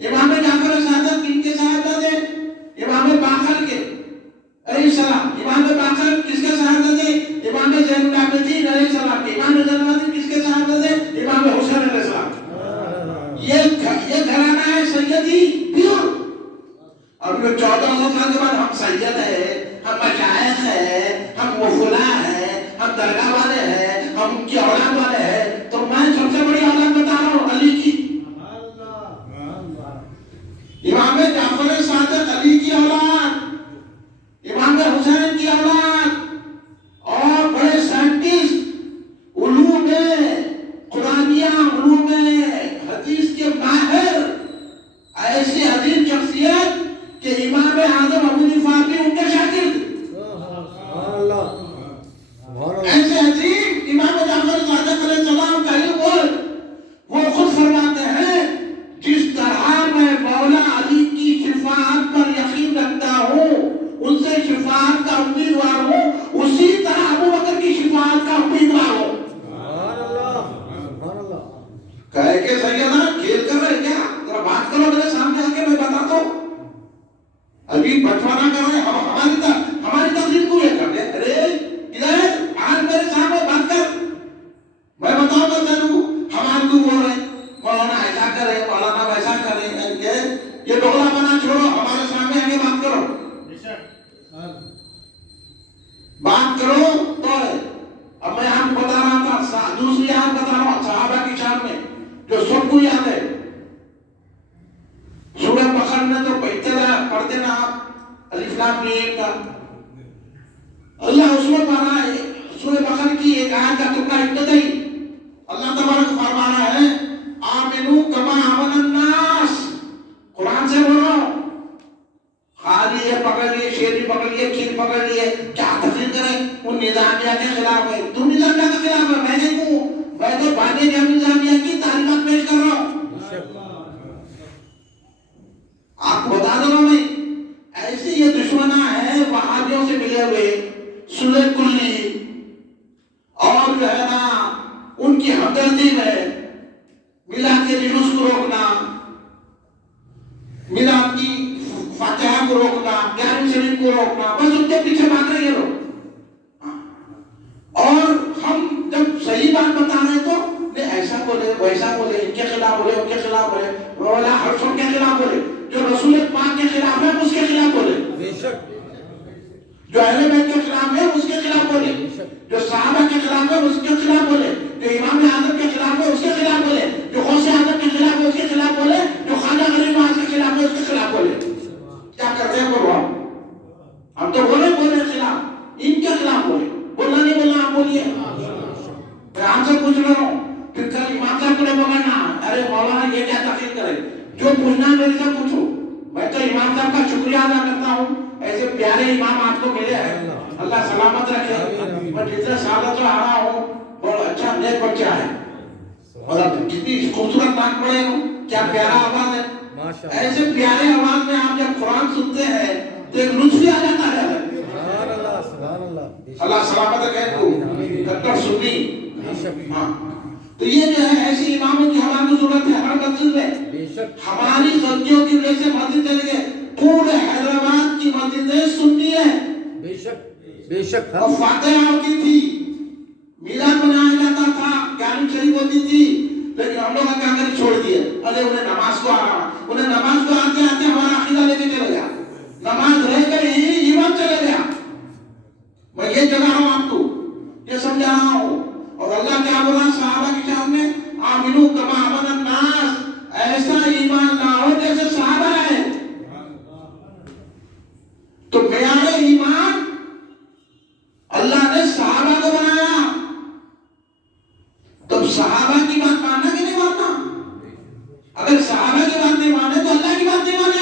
امام جعفر صادق ان کے صاحبزادے امام باقر کے علیہ السلام امام باقر کس کے صاحبزادے امام زین العابدین علیہ السلام امام زین العابدین کس کے صاحبزادے امام حسین علیہ السلام یہ گھرانہ ہے سیدی پیور اب جو 1400 سال کے بعد ہم سید ہیں ہم مشائخ ہیں ہم وفلا ہیں ہم درگاہ والے ہیں ہم ان کی اولاد والے ہیں تو میں سب سے بڑی اولاد بتا رہا ہوں علی کی امام جعفر صادق علی کی اولاد امام حسین کی اولاد اور بڑے سائنٹسٹ علوم میں قرآنیہ علوم میں حدیث کے ماہر ایسی عظیم شخصیت کہ امام اعظم ابو حنیفہ بھی ان کے شاگرد ایسے عظیم امام جعفر صادق علیہ السلام کا علم وہ خود فرماتے ہیں جس طرح میں مولا علی کی شفاعت پر یقین رکھتا ہوں ان سے شفاعت کا امیدوار ہوں اسی طرح ابو بکر کی شفاعت کا امیدوار ہوں کہے کہ سیدنا کھیل کر رہے کیا ذرا بات کرو میرے سامنے آ کے میں بتاتا ہوں ابھی بٹوانا کر رہے ہماری تقریر کو یہ کر دے ارے ادھر آج میرے سامنے بات کر میں بتاؤں گا تینوں ہمارے کو بول رہے مولانا ایسا کرے مولانا ویسا کرے یہ ڈولا بنا چھوڑو ہمارے سامنے آگے بات کرو بات کرو تو اب میں آپ کو بتا رہا تھا دوسری آیت بتا رہا ہوں صحابہ کی شان میں جو سب کو یاد ہے سورہ بقرہ میں تو پڑھتے نا آپ الف لام میم کا اللہ اس میں پڑھ رہا ہے سورہ بقرہ کی ایک آیت کا ٹکڑا ابتدائی اللہ تبارک فرما رہا ہے آمنو کما آمن الناس قرآن سے بولو خالی یہ پکڑ لیے شیری پکڑ لیے کھیر پکڑ لیے کیا تقریر کریں ان نظامیہ کے خلاف ہے تم نظامیہ کے خلاف ہے میں نہیں ہوں میں تو بانی جام نظامیہ کی تعلیمات پیش کر رہا ہوں آپ کو بتا دوں میں ایسی یہ دشمنہ ہے وہابیوں سے ملے ہوئے سلح کلی اور جو ہے نا ان کی ہمدردی میں میلاد کے جلوس کو روکنا میلاد کی فاتحہ کو روکنا 11ویں شریف کو روکنا بس ان کے پیچھے بھاگ رہے ہیں لوگ اور ہم جب صحیح بات بتا رہے تو ایسا بولے ویسا بولے ان کے خلاف بولے ان کے خلاف بولے مولا ہرشن کے خلاف بولے جو رسول پاک کے خلاف ہے اس کے خلاف بولے جو اہل بیت کے خلاف ہے اس کے خلاف بولے جو صحابہ کے خلاف ہے اس کے خلاف بولے جو امام اعظم کے خلاف ہے اس کے خلاف بولے جو غوث اعظم کے خلاف ہے اس کے خلاف بولے جو خواجہ غریب نواز کے خلاف ہے اس کے خلاف بولے کیا کرتے ہیں وہ ہم تو بولے خلاف ان کے خلاف بولے بولنا نہیں بولنا آپ بولیے میں آپ سے پوچھ رہا ہوں پھر کل امام صاحب کو بولنا ارے مولانا یہ کیا تقریر کرے جو پوچھنا میرے سے پوچھو میں تو امام صاحب کا شکریہ ادا کرتا ہوں ایسے پیارے امام آپ کو ملے ہیں اللہ سلامت رکھے میں جتنے سالوں سے آ رہا ہوں بہت اچھا نیک بچہ ہے اور کتنی خوبصورت ناک پڑے ہو کیا پیارا آواز ہے ایسے پیارے آواز میں آپ جب قرآن سنتے ہیں تو ایک لطف آ جاتا ہے اللہ سلامت رکھے کو ڈاکٹر سنی تو یہ جو ہے ایسی اماموں کی ہماری ضرورت ہے ہر مسجد میں ہماری غلطیوں کی وجہ سے مسجد چلے گئے پورے حیدرآباد کی مسجدیں سنی ہے بے شک اور فاتحہ ہوتی تھی میلاد منایا جاتا تھا 11ویں شریف ہوتی تھی لیکن ہم لوگ کیا کریں چھوڑ دیے ارے انہیں نماز کو آتے ہمارا عقیدہ لے کے چلے گیا نماز رہ کر ہی ایمان چلے گیا میں یہ جگہ رہا ہوں آپ کو یہ سمجھا رہا ہوں اور اللہ کیا بولا صحابہ کی شان میں آمنو کما آمن الناس ایسا ایمان لاؤ جیسے صحابہ ہے تو معیار ایمان اللہ نے صحابہ کو بنایا تو صحابہ کی بات ماننا کہ نہیں ماننا اگر صحابہ کی بات نہیں مانے تو اللہ کی بات نہیں مانے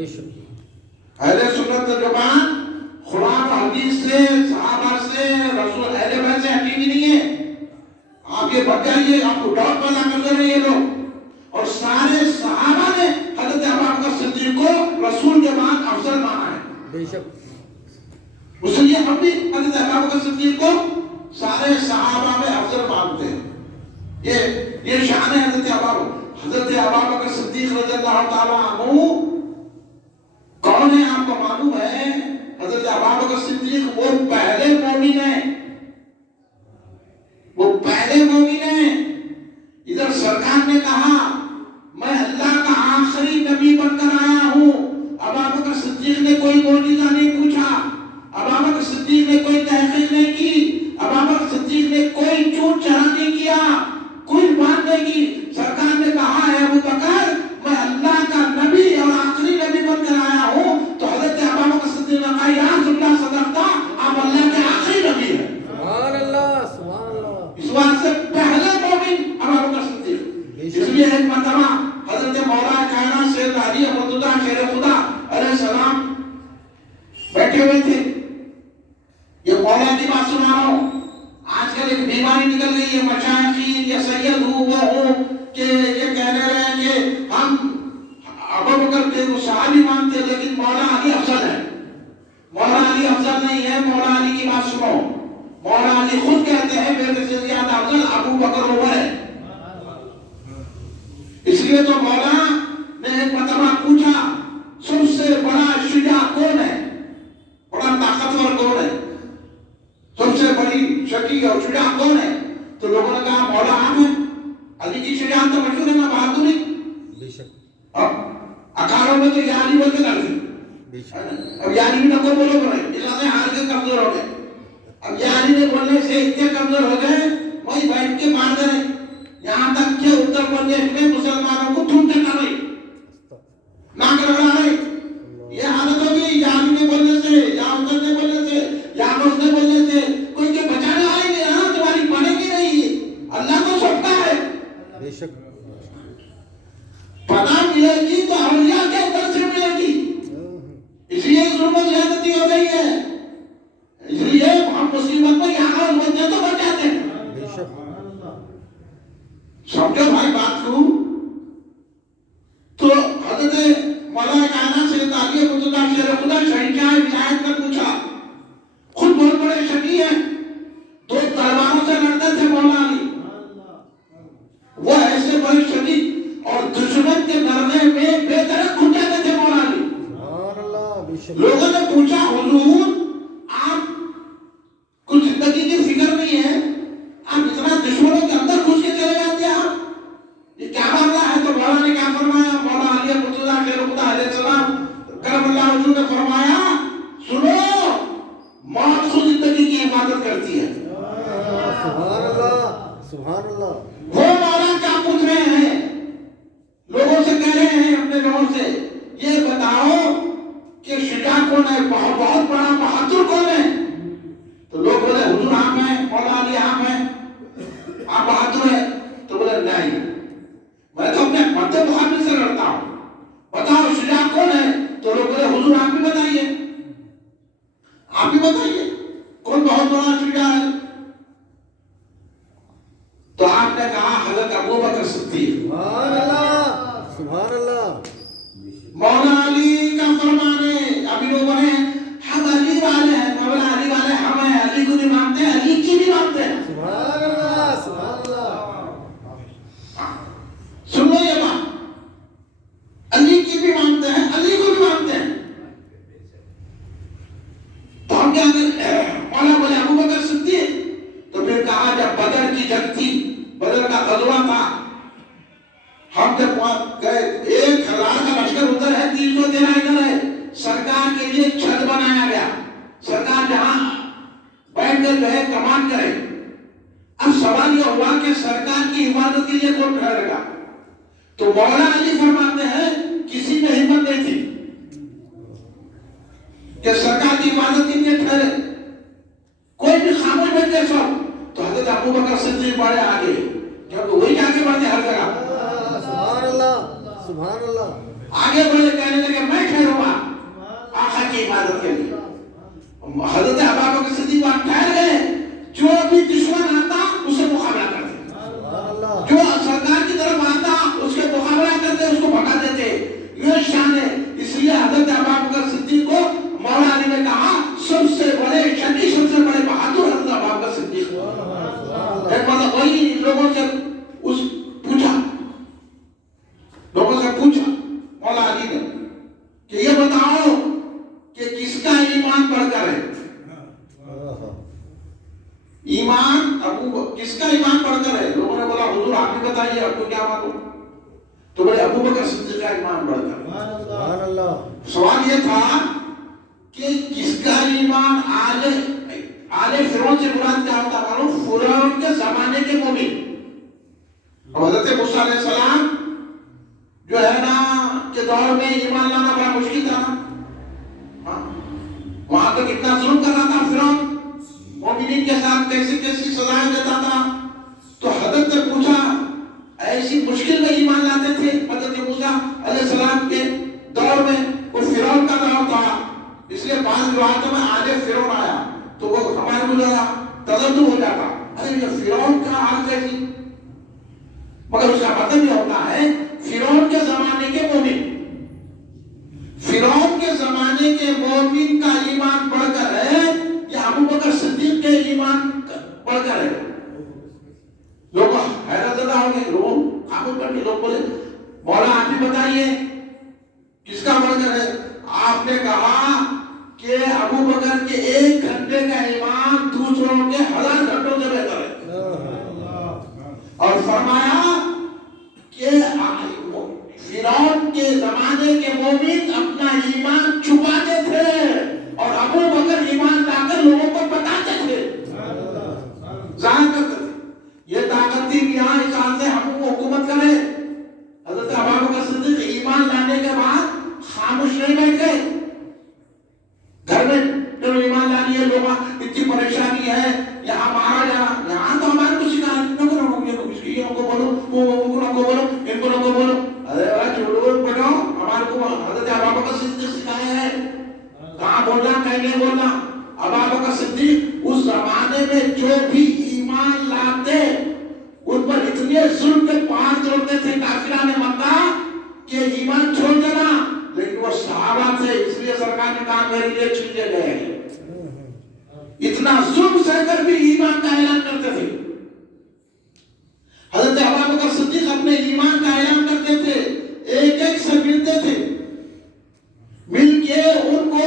بے شک اہل سنت والجماعت قرآن و حدیث سے، صحابہ سے، رسول اہل بیت سے ہٹی بھی نہیں ہے. آپ یہ بت جائیے، آپ کو ڈاؤٹ پیدا کرتے رہے یہ لوگ. اور سارے صحابہ نے حضرت ابوبکر صدیق کو رسول کے بعد افضل مانا ہے. بے شک اس لیے ہم بھی حضرت ابوبکر صدیق کو سارے صحابہ میں افضل مانتے ہیں. یہ شان ہے حضرت ابوبکر صدیق رضی اللہ تعالیٰ عنہ. کون ہے آپ کو معلوم ہے؟ حضرت ابوبکر صدیق وہ پہلے مومن ہیں. وہ پہلے مومن ہیں. ادھر سرکار نے کہا میں اللہ کا آخری نبی بن کر آیا ہوں. ابوبکر صدیق نے کوئی معجزہ نہیں پوچھا. ابوبکر صدیق نے کوئی تحقیق نہیں کی. ابوبکر صدیق نے کوئی چوٹ چرا نہیں کیا، کوئی بات نہیں کی. سرکار نے کہا ہے ابو بکر میں اللہ کا نبی اور آخری نبی بن کر آیا ہوں. تو حضرت ابوبکر صدیق نے کہا یا رسول اللہ صدقتا، آپ اللہ کے آخری نبی ہیں. سبحان اللہ سبحان اللہ. اس بات سے پہلے مومن ابوبکر صدیق. اس لیے ایک مرتبہ حضرت مولا کائنات سید علی احمد اللہ شیر خدا علیہ السلام بیٹھے ہوئے تھے. یہ مولا کی بات سنا رہا ہوں. آج کل ایک بیماری نکل گئی ہے، مشائخین یا سید ہو وہ ہو کہ یہ کہنے رہے ہیں کہ ہم ابوبکر کے صحابی مانتے ہیں لیکن مولا علی افضل ہے. مولا علی افضل نہیں ہے. مولا علی کی بات سنو. مولا علی خود کہتے ہیں میرے سے زیادہ افضل ابوبکر عمر ہے. اس لیے تو مولا نے ایک مرتبہ پوچھا سب سے بڑا شجاع کون ہے، بڑا طاقتور کون ہے، سب سے بڑی شکی اور شجاع کون ہے؟ تو لوگوں نے کہا مولا آپ ہیں. علی کی شجاعت تو مشہور ہے نا، بہادری. بے شک اب اکھاڑوں میں تو یاری بول کے لڑتے. بے شک اب یاری بھی نہ کو بولو بھائی، جیسے ہار کے کمزور ہو گئے. اب یاری نے بولنے سے اتنے کمزور ہو گئے وہی بیٹھ کے مار دے رہے. یہاں تک کہ اتر پردیش میں مسلمانوں کو ڈھونڈتے نہ رہی، ناک رگڑا رہے. یہ حالت ہوگی یاری نے بولنے سے، یا اتر نے بولنے سے، یا اس نے بولنے سے. کوئی کے بچانے آئیں گے ہاں تمہاری بنے گی نہیں. اللہ تو سب کا ہے. بے شک پناہ ملے گی تو اولیاء کے اندر سے ملے گی. اس لیے ظلم و زیادتی ہو گئی ہے. اس لیے ہم مصیبت میں یہاں بنتے تو بچ جاتے ہیں. بے شک سمجھو بھائی بات کو. تو حضرت مولا کائنات سید علی احمد اللہ شیر خدا شہنشاہ ولایت نے پوچھا. خود بہت بڑے شکی ہیں، 2 تلواروں سے لڑتے تھے مولا علی. وہ ایسے بڑے شکی اور دشمن کے لڑنے میں بے درک کھل جاتے تھے مولا علی. سبحان اللہ. بے شک لوگوں نے پوچھا حضور آپ کو زندگی کی فکر نہیں ہے، آپ اتنا دشمنوں کے اندر گھس کے چلے جاتے ہیں. آپ یہ کیا معاملہ ہے؟ تو مولا نے کیا فرمایا؟ مولا علی احمد اللہ شیر خدا علیہ السلام کرم اللہ وجہ نے فرمایا سنو موت خود زندگی کی حفاظت کرتی ہے. سبحان اللہ سبحان اللہ. وہ مولا کیا پوچھ رہے ہیں؟ لوگوں سے کہہ رہے ہیں اپنے لوگوں سے یہ بتاؤ کہ شجاع کون ہے، بہت بڑا بہادر کون ہے؟ تو لوگ بولے حضور آپ ہیں، مولا علی آپ ہیں، آپ بہادر ہیں. تو بولے نہیں، میں تو اپنے مرد مقابل سے لڑتا ہوں. بتاؤ شجاع کون ہے؟ تو لوگ بولے حضور آپ بھی بتائیے، آپ بھی بتائیے کون بہت بڑا شجاع ہے. تو آپ نے کہا حضرت ابوبکر صدیق. سبحان اللہ سبحان اللہ. مولا علی کا فرمان ہے. ابھی لوگ ہیں ہم علی والے ہیں، مولا علی والے ہم ہیں. علی کو بھی مانتے ہیں، علی کی بھی مانتے ہیں. سبحان اللہ سبحان اللہ. سن لو یہ بات، علی کی بھی مانتے ہیں، علی کو بھی مانتے ہیں. تو ہم کیا کریں؟ مولا بولے ابوبکر صدیق. تو پھر کہا جب بدر کی جنگ تھی، بدر کا غزوہ تھا، ہم جب گئے 1000 کا لشکر ادھر ہے، 313 ادھر ہے. سرکار کے لیے چھت بنایا گیا، سرکار جہاں بیٹھ کر جو ہے کمان کرے. اب سوال یہ ہوا کہ سرکار کی حفاظت کے لیے کون کھڑا رہے گا؟ تو مولا علی فرماتے ہیں کسی میں ہمت نہیں تھی کہ سرکار کی حفاظت کے لیے ٹھہرے. کوئی بھی خاموش بیٹھ گئے سب. تو حضرت ابوبکر صدیق بڑے آگے، کیونکہ وہی آگے بڑھتے ہر جگہ. سبحان اللہ سبحان اللہ. آگے بڑھے کہنے لگے میں ٹھہروں تھے اس کو بھگاتے تھے. یہ شان ہے. اس لیے حضرت ابوبکر صدیق کو مولا علی نے کہا سب سے بڑے شکی سب سے بڑے بہادر حضرت ابوبکر صدیق. ایک مطلب وہی لوگوں سے پوچھا مولا علی نے کہ یہ بتاؤ کہ کس کا ایمان بڑھ کر ہے. ایمان کس کا ایمان بڑھ کر ہے؟ لوگوں نے بولا حضور آپ ہی بتائیے آپ کو کیا معلوم. تو بولے ابوبکر صدیق کا ایمان بڑھ کر. سوال یہ تھا کہ کس کا ایمان آل فرعون سے مراد کیا ہوتا ہے؟ فرعون کے زمانے کے مومن. اب حضرت موسیٰ علیہ السلام جو ہے نا کہ دور میں ایمان لانا بڑا مشکل تھا نا. وہاں تو کتنا ظلم کر رہا تھا فرعون. مومنین کے ساتھ کیسی کیسی سزائیں دیتا تھا. تو حضرت نے پوچھا ایسی مشکل میں ایمان لاتے تھے. حضرت موسیٰ علیہ السلام کے دور میں وہ فرعون کا دور تھا. اس لیے بعض روایتوں میں آل فرعون آیا تو وہ ہمارے مجھے تذبذب ہو جاتا ارے یہ فرعون کا حال کیسی. مگر اس کا مطلب یہ ہوتا ہے فرعون کے زمانے کے مومن. فرعون کے زمانے کے مومن کا ایمان بڑھ کر ہے یا ابوبکر صدیق کے ایمان بڑھ کر ہے؟ لوگ حیرت زدہ ہو گئے. لوگ خاموش کر کے لوگ بولے مولا آپ ہی بتائیے کس کا بڑھ کر ہے. آپ نے کہا کہ ابوبکر کے 1 گھنٹے کا ایمان دوسروں کے 1000 گھنٹوں سے بہتر ہے. اور فرمایا کہ فرعون کے زمانے کے مومن اپنا ایمان چھپاتے تھے اور ابوبکر ایمان لا کر لوگوں کو بتاتے تھے ظاہر کرتے تھے. یہ طاقت تھی کہ یہاں اس حال سے ہم کو حکومت کرے. حضرت ابوبکر صدیق ایمان لانے کے بعد خاموش نہیں بیٹھ گئے. گھر میں چلو ایمان لا لیے لوگ اتنی پریشانی ہے یہاں مارا جانا. یہاں تو ہمارے کو سکھایا ان کو بولو ان کو بولو. ارے چھوڑو بنو ہمارے کو حضرت ابوبکر صدیق سکھایا ہے کہاں بولنا کہیں نہیں بولنا. ابوبکر صدیق اس زمانے میں جو بھی ایمان لاتے ان پر اتنے ظلم کے پہاڑ توڑتے تھے کافران مکہ کہ ایمان چھوڑ دینا. لیکن وہ صحابہ تھے اس لیے سرکار نے کہا میرے لیے چھوڑے گئے. اتنا ظلم سہ کر بھی ایمان کا اعلان کرتے تھے. حضرت ابوبکر صدیق اپنے ایمان کا اعلان کرتے تھے. ایک ایک سے ملتے تھے. مل کے ان کو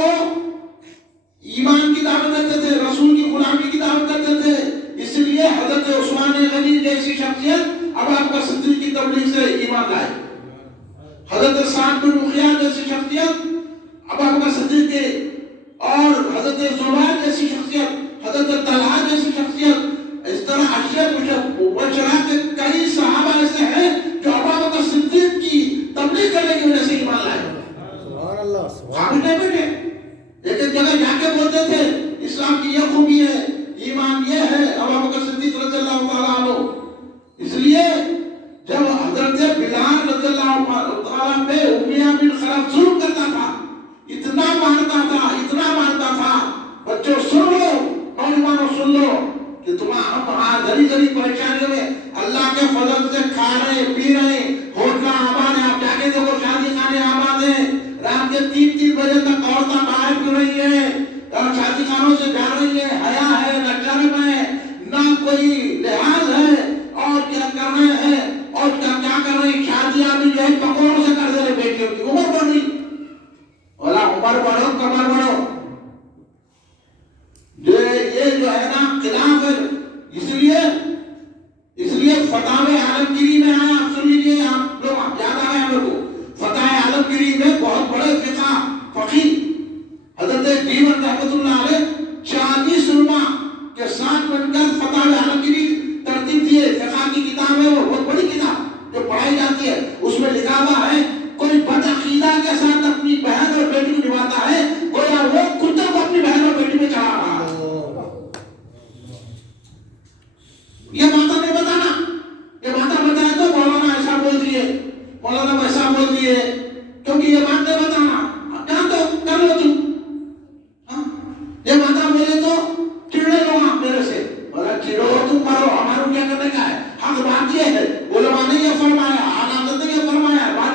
ایمان کی دعوت دیتے تھے رسول کی غلامی کی دعوت دیتے تھے. اس لیے حضرت عثمان غنی جیسی شخصیت ابوبکر صدیق کی تبلیغ سے ایمان لائے. حضرت سعد بن عقیل جیسی شخصیت ابوبکر صدیق کے اور حضرت زبیر جیسی شخصیت حضرت طلحہ جیسی شخصیت اس طرح مبشرہ کے کئی صحابہ ایسے ہیں جو ابوبکر صدیق کی تبلیغ کرنے کی وجہ سے ایمان لائے. سبحان اللہ. خاموش نہیں بیٹھے. ایک ایک جگہ جا کے بولتے تھے اسلام کی یہ خوبی ہے ایمان یہ ہے ابوبکر صدیق رضی اللہ تعالیٰ عنہ. اس لیے جب حضرت بلال رضی اللہ تعالیٰ پہ امیہ بن خلف ظلم کرتا تھا اتنا مانتا تھا بچوں سن لو نوجوانوں سن لو کہ تمہاں گھری پریشانیوں میں اللہ کے فضل سے کھا رہے پی رہے ہوٹل آباد ہے. آپ جا کے دیکھو شادی خانے آباد ہیں. رات کے 3 بجے تک عورتیں باہر کیوں رہی ہیں اور شادی خانوں سے جا رہی ہیں. حیا ہے نہ شرم ہے نہ کوئی لحاظ ہے. اور کیا کر رہے ہیں اور کیا کر رہے ہیں. شادیاں بھی جو ہے پکوڑوں سے کر دے رہے بیٹیوں کی. عمر بڑھ رہی عمر بڑھو کمر بڑھو. یہ جو ہے نا خلاف ہے. اس لیے فتح عالمگیری میں آیا. آپ سن لیجیے آپ لوگ یاد آئے ہم لوگ کو. فتح عالمگیری میں بہت بڑے فقہ فقیہ حضرت دیوبند رحمۃ اللہ علیہ 40 علماء کے ساتھ مل کر فتح عالمگیری ترتیب دیے. فقہ کی کتاب ہے وہ بہت بڑی کتاب جو پڑھائی جاتی ہے. اس میں لکھا ہوا ہے کوئی بدعقیدہ کے ساتھ اپنی بہن اور بیٹی کو نبھاتا ہے گویا وہ کتے کو اپنی بہن اور بیٹی میں چڑھا رہا ہے. یہ باتیں نہیں بتانا. یہ باتیں بتائے تو مولانا ایسا بول دیے مولانا ویسا بول دیے کیونکہ یہ بات نہیں بتانا. کہاں تو کر لو تم. یہ باتیں بولے تو چڑھنے لو آپ میرے سے. بولا چڑھو تم مرو ہمارا کیا کرنے کا ہے. حق بات یہ ہے علماء نے یہ فرمایا حضرت نے یہ فرمایا. بعد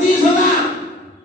30,000।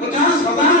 50,000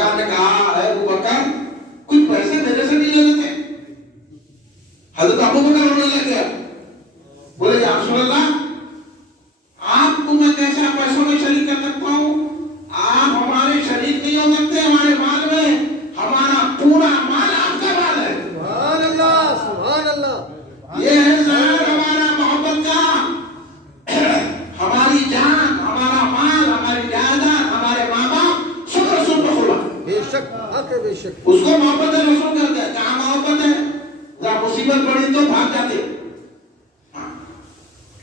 سرکار نے کہا اے ابو بکر کچھ پیسے میرے سے نہیں لیتے. حضرت ابو بکر رونے لگ گیا. بولے یا رسول اللہ آپ کو میں کیسے پیسوں میں شریک کر سکتا ہوں؟ آپ ہمارے شریک نہیں ہو سکتے ہمارے مال میں. ہمارا پورا مال آپ کا مال ہے. سبحان اللہ سبحان اللہ. یہ ہے ظاہر ہمارا محبت کا. ہماری جان ہمارا مال ہماری جائیداد ہمارے ماں باپ سب رسول کو خلا. بے شک حق ہے بے شک. اس کو محبت رسول کرتے ہیں. کہاں محبت ہے؟ جب مصیبت پڑی تو بھاگ جاتے.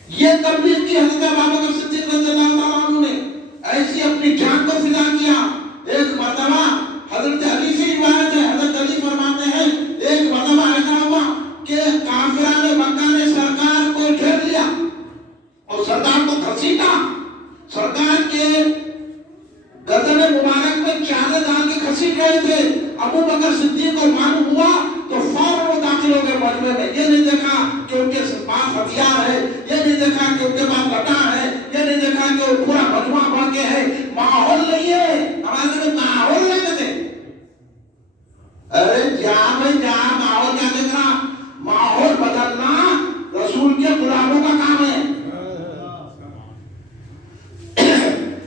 یہ تبلیغ کی حضرت ابوبکر صدیق رضی اللہ تعالیٰ عنہ نے ایسی اپنی جان کو فدا کیا. ایک مرتبہ حضرت علی سے روایت ہے, حضرت علی فرماتے ہیں ایک مرتبہ ایسا ہوا کہ کافران مکہ نے سرکار کو گھیر لیا اور سرکار کو گھسیٹا. سرکار کے گردن مبارک میں چادر ڈال کے گھسیٹ رہے تھے. ابو بکر صدیق کو معلوم ہوا تو فوراً وہ داخل ہو گئے مجمع میں. یہ نہیں دیکھا کہ ان کے پاس ہتھیار ہے, یہ نہیں دیکھا کہ ان کے پاس لٹا ہے, یہ نہیں دیکھا کہ وہ پورا مجمع بن کے ہے. ماحول نہیں ہے ہمارے میں, ماحول نہیں دیتے. ارے جا بھائی جا, ماحول کیا دیکھ رہا؟ ماحول بدلنا رسول کے غلاموں کا کام ہے.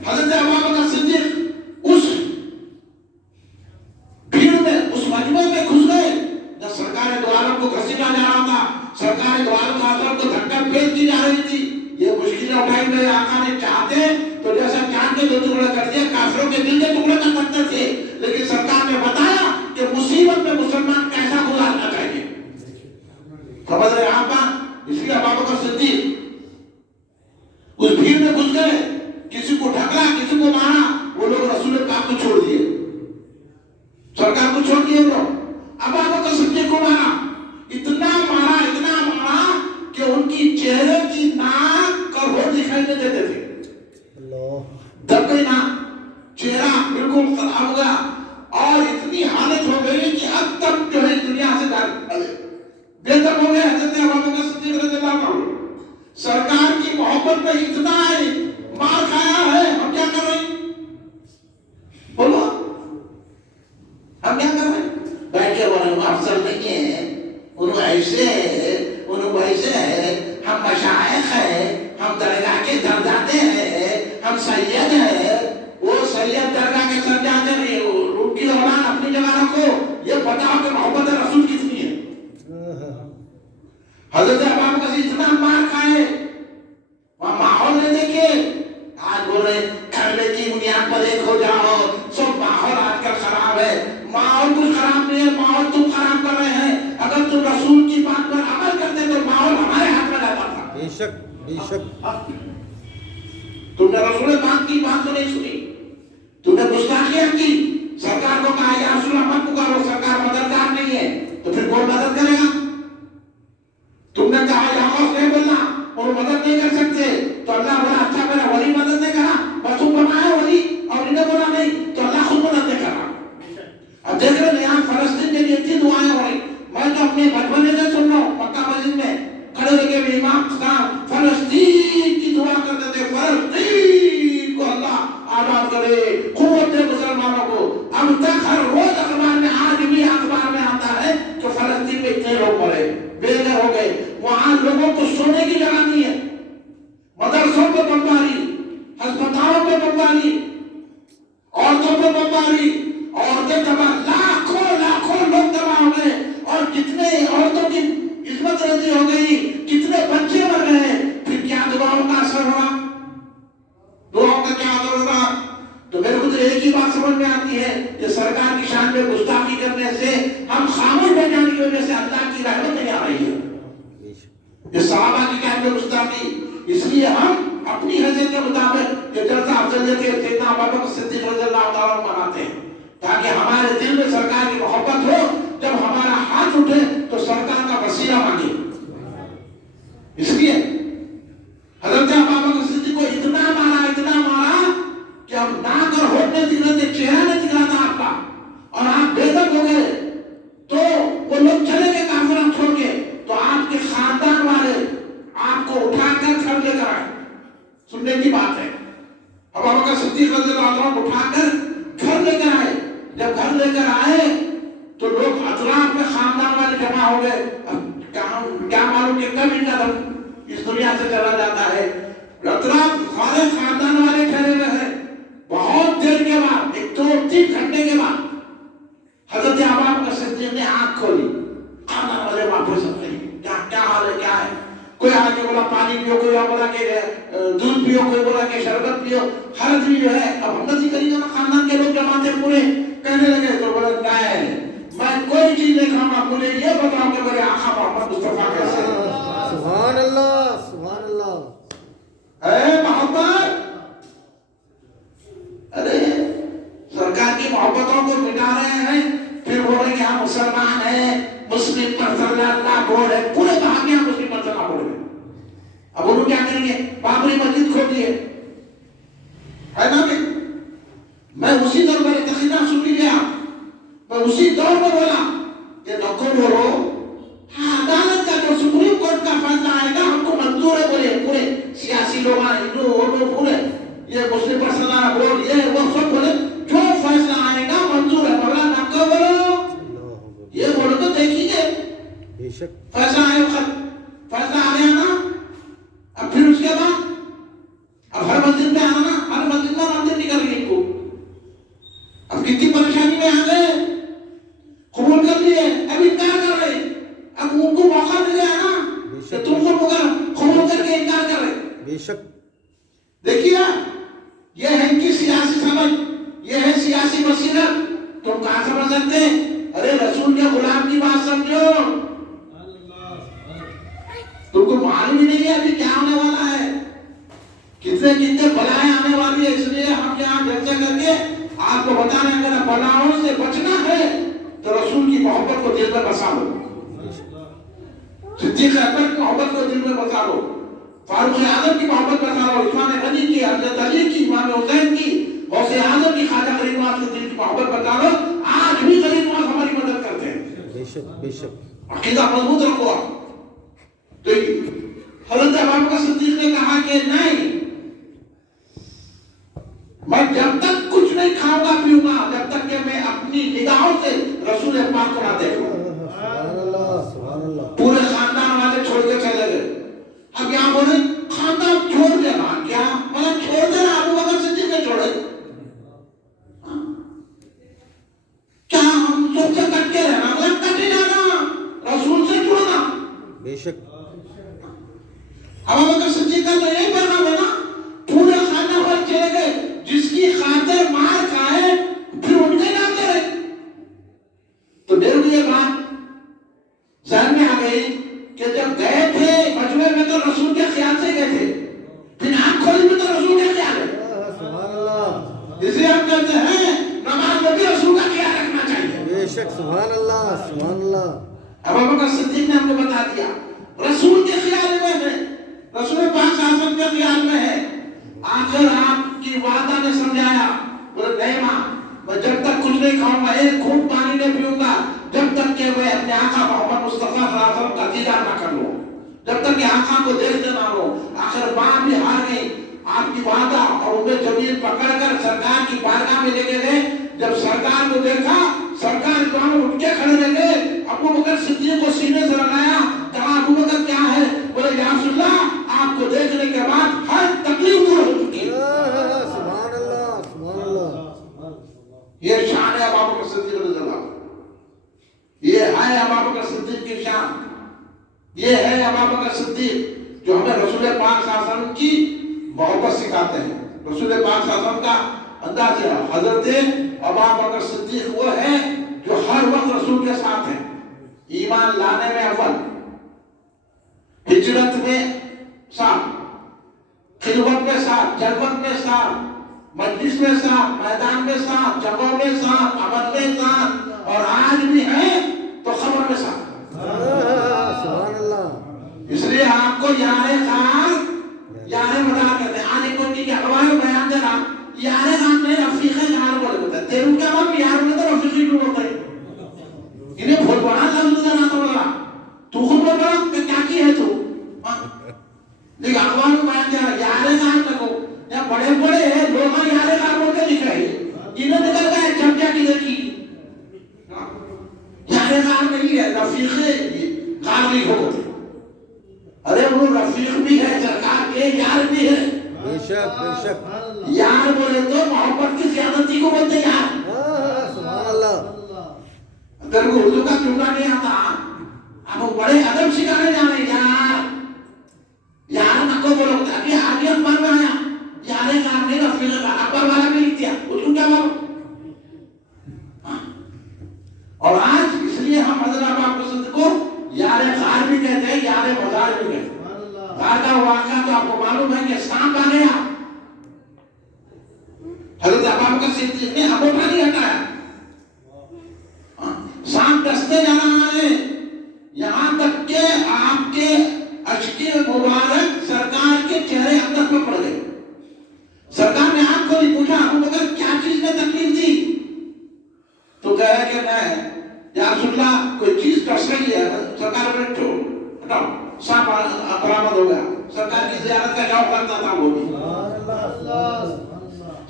حضرت ابوبکر صدیق اس بھیڑ میں اس مجمع میں گھس گئے. جب سرکار دو عالم کو گھسیٹا جا رہا تھا, سرکار دو عالم حضرت کو دھکا پیش کی جا رہی تھی. یہ مشکلیں اٹھائی میرے آقا نے چاہتے تو جیسا چاند کے 2 ٹکڑے کر دیا کافروں کے دل کے ٹکڑے کر سکتے تھے, لیکن سرکار نے بتایا کہ مصیبت میں مسلمان کیسا گزارنا چاہیے. سمجھ رہے آپ بات؟ اس لیے ابوبکر صدیق اس بھیڑ میں گھس گئے. کسی کو ڈھکلا, کسی کو مارا. وہ لوگ رسول پاک کو چھوڑ دیے, سرکار کو چھوڑ دیے. وہ ابوبکر صدیق کو مارا, اتنا مارا کہ ان کی چہرے کی ناک کا ہو دکھائی نہیں دیتے تھے. دب گئی نا, چہرہ بالکل خراب ہو گیا اور اتنی حالت ہو گئی کہ اب تک جو ہے دنیا سے بے دب ہو گئے. حضرت ابوبکر صدیق رضی اللہ عنہ سرکار کی محبت میں اتنا ہے, مار کھایا ہے, ہم کیا کر رہے ہیں؟ بولو ہم کیا کر رہے ہیں؟ بیٹھ کے بولے وہ افضل نہیں ہے, انہوں ایسے ہے, انہوں ویسے ہے, ہم مشائخ ہے, ہم درگاہ کے درجاتے ہیں, ہم سید ہے. وہ سید درگاہ کے سرجاتے نہیں, ان کی اولاد اپنی جگہ رکھو. یہ بتاؤ کہ محبت رسول کتنی ہے. حضرت ابوبکر اتنا مار کھائے, وہاں ماحول نے دیکھے. آج بول رہے کھڑے کی بنیاد پر ایک ہو جاؤ. سب ماحول آج کل خراب ہے. ماحول کچھ خراب نہیں ہے, ماحول تم خراب کر رہے ہیں. اگر تم رسول کی بات پر عمل کرتے تو ماحول ہمارے ہاتھ میں رہتا تھا. بے شک بے شک. تم نے رسول پاک کی بات تو نہیں سنی, تم نے گستاخیاں کی. سرکار کو کہا یا رسول اللہ مت پکارو, سرکار مددگار نہیں ہے, تو پھر کون مدد کرے گا؟ تم نے کہا یا خوف نہیں بولنا, اور مدد نہیں کر سکتے, تو اللہ بولا اچھا میرا ولی مدد نہیں کرا, بس تم بنایا ولی, اور انہیں بولا نہیں تو اللہ خود مدد نہیں کرا. اب دیکھ رہے ہیں یہاں فلسطین کے لیے اتنی دعائیں ہو رہی. میں تو اپنے بچپن سے سن رہا ہوں, مکہ مسجد میں کھڑے ہو کے امام صاحب فلسطین کی دعا کرتے تھے. فلسطین کو اللہ آباد کرے, قوت دے مسلمانوں کو. اب تک ہر روز اخبار میں, آج بھی اخبار میں آتا ہے کہ فلسطین میں اتنے لوگ مرے, بے گھر ہو گئے. وہاں لوگوں کو سونے کی جگہ نہیں ہے, مدرسوں پہ بمباری, ہسپتالوں پہ بمباری, عورتوں پہ بمباری, عورتیں تباہ, لاکھوں لوگ تباہ ہو گئے. اور کتنے عورتوں کی عصمت رضی ہو گئی, کتنے بچے مر گئے. پھر کیا دعاؤں کا اثر ہوا؟ دعاؤں کا کیا اثر ہوگا؟ تو میرے کو تو ایک ہی بات سمجھ میں آتی ہے, یہ سرکار کی شان میں گستاخی کرنے سے, ہم خاموش ہو جانے کی وجہ سے اللہ کی رحمت نہیں آ رہی ہے. یہ صحابہ کی شان میں گستاخی, اس لیے ہم اپنی حیثیت کے مطابق یہ جلسہ افضلیت سیدنا ابوبکر صدیق رضی اللہ تعالیٰ عنہ مناتے ہیں, تاکہ ہمارے دل میں سرکار کی محبت ہو. جب ہمارا ہاتھ اٹھے تو سرکار کا وسیلہ مانگے. اس لیے حضرت ابوبکر صدیق کو اتنا مارا کہ اب ناک اور ہونٹ نہیں دکھ رہے تھے, چہرہ نہیں دکھ رہا تھا آپ کا, اور آپ بے دب ہو گئے. تو وہ لوگ چلے گئے کافروں چھوڑ کے, تو آپ کے خاندان والے آپ کو اٹھا کر گھر لے کر آئے. سننے کی بات ہے, ابوبکر صدیق رضی اللہ عنہ کو اٹھا کر گھر لے کر آئے. جب جب گھر لے کر آئے تو لوگ اطراف میں خاندان والے جمع ہو گئے. کیا معلوم کہ کب ان کا دم اس دنیا سے چلا جاتا ہے. اطراف سارے خاندان والے ٹھہرے ہوئے ہیں. بہت دیر کے بعد 2-3 گھنٹے کے بعد حضرت ابوبکر صدیق نے آنکھ کھولی. خاندان والے واپس آ گئے. کیا حال ہے, کیا ہے؟ کوئی آ کے بولا پانی پیو, کوئی بولا کہ دودھ پیو, کوئی بولا کہ شربت پیو. ہر آدمی جو ہے اب ہم نظر کری نا خاندان کے لوگ جمع تھے پورے, کہنے لگے تو بولا کیا ہے, میں کوئی چیز نہیں کھاؤں گا, مجھے یہ بتاؤ کہ میرے آقا محمد مصطفیٰ کیسے ہیں. سبحان اللہ سبحان اللہ. اے محبت, ارے سرکار کی محبتوں کو مٹا رہے ہیں, پھر بول رہے کہ ہم مسلمان ہیں, مسلم پر صلی اللہ بول ہے, پورے بھاگ میں ہم مسلم پر صلی اللہ بول رہے. اب انہوں کیا کریں گے, بابری مسجد کھول دیے ہے نا. کہ میں اسی دور پر تقریبا سن لیا, میں اسی دور میں بولا کہ نکو بولو, ہاں عدالت کا جو سپریم کورٹ کا فیصلہ آئے گا ہم کو منظور ہے. بولے پورے سیاسی لوگ ہیں, ہندو اردو پورے یہ مسلم پر صلی اللہ بول, یہ وہ سب بولے جو فیصلہ آئے گا منظور ہے. مگر نکو بولو, یہ بولو تو دیکھیے بے شک فیصلہ آئے وقت فیصلہ آ گیا نا. اب پھر اس کے بعد اب ہر مسجد میں آنا, ہر مسجد میں مندر نکل گئی کو. اب کتنی پریشانی میں آ گئے, قبول کر لیے, اب انکار کر رہے. اب ان کو موقع مل گیا نا کہ تم کو قبول کر کے انکار کر رہے. بے شک. دیکھیے یہ ہے ان کی سیاسی سمجھ, یہ ہے سیاسی بصیرت. تم کہاں سمجھ سکتے ہیں؟ ارے رسول کے غلام کی بات سمجھو. تم کو معلوم ہی نہیں ہے ابھی کیا ہونے والا ہے, کتنے کتنے بلائیں آنے والی ہے. اس لیے ہم یہاں جلسے کر کے آپ کو بتا رہے ہیں اگر بلاؤں سے بچنا ہے تو رسول کی محبت کو دل میں بسا لو, صدیق اکبر کی محبت کو دل میں بسا لو, فاروق اعظم کی محبت بسا لو, عثمان غنی کی, حضرت علی کی, امام حسین کی, غوث اعظم کی, خواجہ غریب نواز کی دل کی محبت بتا لو. آج بھی غریب نواز ہماری مدد کرتے ہیں. بے شک بے شک. عقیدہ مضبوط رکھو آپ. تو حضرت ابوبکر صدیق نے کہا کہ نہیں, میں جب تک کچھ نہیں کھاؤں گا پیوں گا جب تک کہ میں اپنی نگاہوں سے رسول پاک کو نہ دیکھوں. سبحان اللہ سبحان اللہ. پورے خاندان والے چھوڑ کے چلے گئے. اب یہاں بولے خاندان چھوڑ دینا, کیا مطلب چھوڑ دینا؟ ابوبکر صدیق نے چھوڑے, کیا ہم سب سے کٹ کے رہنا, مطلب کٹ ہی جانا, رسول سے جڑنا. بے شک. ابوبکر صدیق کا تو یہی پیغام ہے نا, پورے خاندان والے چلے گئے, جس کی خاطر مار کھائے پھر ان کے نام کرے. تو میرے لیے بات ذہن میں آ گئی کہ جب گئے تھے مجمع میں تو رسول کے خیال سے گئے تھے, پھر آنکھ کھولی میں تو رسول کے خیال ہے. سبحان اللہ. اسے ہم کہتے ہیں نماز میں بھی رسول کا خیال رکھنا چاہیے. بے شک. سبحان اللہ سبحان اللہ. ابوبکر صدیق نے ہم کو بتا دیا رسول کے خیال میں ہے, رسول پاک صلی اللہ علیہ وسلم کے خیال میں ہے. آخر آپ کی والدہ نے سمجھایا, بولے نہیں ماں, میں جب تک کچھ نہیں کھاؤں گا, ایک گھونٹ پانی نہیں پیوں گا جب تک کہ میں اپنے آقا محمد مصطفیٰ صلی اللہ علیہ وسلم کا دیدار نہ کر لوں, جب تک کہ آقا کو دیکھتے نہ لوں. آخر ماں بھی ہار گئی. آپ کی والدہ اور انہیں جمیل پکڑ کر سرکار کی بارگاہ میں لے کے گئے. جب سرکار کو دیکھا, سرکار دونوں اٹھ کے کھڑے رہ گئے. ابوبکر صدیق کو سینے سے لگایا, کہا ابوبکر کیا ہے؟ بولے یا رسول اللہ, آپ کو دیکھنے کے بعد ہر تکلیف دور ہو چکی ہے. سبحان اللہ سبحان اللہ. یہ شان ہے ابوبکر صدیق رضی اللہ, یہ ہے ابوبکر صدیق کی شان. یہ ہے ابوبکر صدیق جو ہمیں رسول پاک صلی اللہ علیہ وسلم کی محبت سکھاتے ہیں. رسول پاک صلی اللہ علیہ وسلم کا انداز ہے. حضرت ابوبکر صدیق وہ ہے جو ہر وقت رسول کے ساتھ ہیں. ایمان لانے میں اول, ہجرت میں ساتھ, خلوت میں ساتھ, جلوت میں ساتھ, مجلس میں ساتھ, میدان میں ساتھ, جگہوں میں ساتھ, عمل میں ساتھ, اور آج بھی ہے تو خبر میں ساتھ. سبحان اللہ. اس لیے آپ کو یار خار یار مدار کہتے ہیں. آنے کو کی اخبار بیان دے رہا, یار خان نے رفیق یار بولے ہوتا ہے. تیروں کیا بات یار بولے تو رفیقی کیوں ہوتا ہے؟ انہیں بہت بڑا لفظ دینا تو بولا یار غار نہیں ہے، رفیق غار نہیں ہو. ارے وہ رفیق بھی ہے، سرکار کے یار بھی ہے. بے شک بے شک. یار بولے تو محبت کی زیادتی کو بولتے یار. سبحان اللہ. اگر کو اردو کا جملہ نہیں آتا اب وہ بڑے ادب سکھانے جانے یار یار نہ کو بولو. ابھی آگے بن رہا ہے یار غار نہیں رفیق غار. اکبر والا بھی لکھ دیا اس کو کیا بولو. اور آج اس لیے ہم حضرت ابو بکر کو یار غار بھی کہتے ہیں، یار مزار بھی کہتے ہیں. غار کا واقعہ تو آپ کو معلوم ہے کہ سانپ آ گیا، حضرت ابو بکر صدیق نے انگوٹھا نہیں ہٹایا، سانپ ڈستے جا رہا ہے، یہاں تک کہ آپ کے اشک مبارک سرکار کے چہرے اندر میں پڑ گئے. سرکار نے آنکھ کھولی، پوچھا ابو بکر کیا چیز میں تکلیف تھی؟ تو کہہ رہا کہ میں یا رسول اللہ کوئی چیز ڈس رہی ہے. سرکار نے ہٹاؤ، سانپ برآمد ہو گیا. سرکار کی زیارت کا جواب کرتا تھا وہ بھی.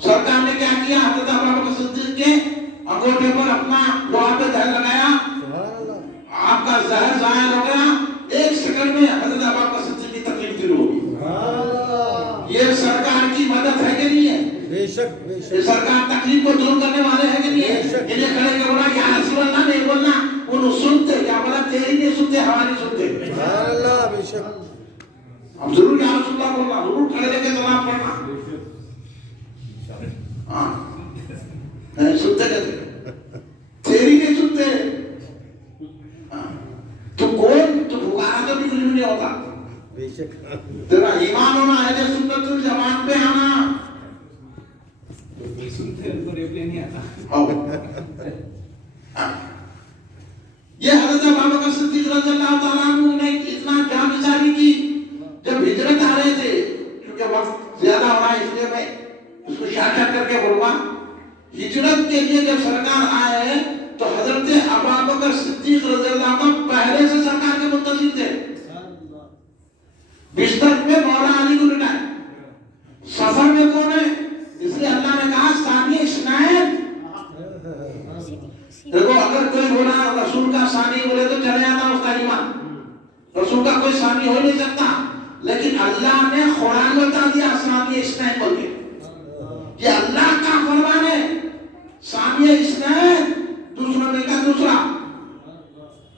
سرکار نے کیا کیا؟ حضرت ابو بکر صدیق کے انگوٹھے پر اپنا لوہا پہ زہر لگایا، آپ کا زہر ظاہر ہو گیا. 1 سیکنڈ میں حضرت ابو بکر صدیق کی تکلیف دور ہو گئی. یہ سرکار کی مدد ہے کہ نہیں ہے؟ بے شک بے شک. سرکار تکلیف کو دور کرنے والے ہیں کہ نہیں ہے؟ انہیں کھڑے کے بولا یا رسول اللہ نہیں بولنا، انہوں سنتے. کیا بولا؟ تیری نہیں سنتے، ہماری سنتے. سبحان اللہ. بے شک. اب ضرور یا رسول اللہ بولنا، ضرور کھڑے لے کے سلام پڑھنا. نہیں سنتے کہتے، تیری نہیں سنتے. تو کون تو پکارا تو بھی کچھ نہیں ہوتا. بے شک. تیرا ایمان ہونا، اہل سنت جماعت پہ آنا. سنتے ہیں تو ریپلے نہیں آتا. یہ حضرت ابو بکر صدیق رضی اللہ تعالیٰ عنہ نے اتنا جانبداری کی. جب ہجرت آ رہے تھے، کیونکہ وقت زیادہ ہو رہا ہے اس لیے میں اس کو شارٹ کر کے بولوں گا. ہجرت کے لیے جب سرکار آئے تو حضرت ابو بکر صدیق رضی اللہ عنہ پہلے سے سرکار کے منتظر تھے. بستر میں مولا علی کو لٹائے. سفر میں کون ہے؟ اس لیے اللہ نے کہا ثانی اسنین. دیکھو اگر کوئی بولا رسول کا ثانی بولے تو چلے جاتا اس کا ایمان. رسول کا کوئی ثانی ہو نہیں سکتا، لیکن اللہ نے قرآن میں بتا دیا ثانی اسنین بول کے. یہ اللہ کا فرمان ہے. ثانی اسنین، دوسرا میں کا دوسرا.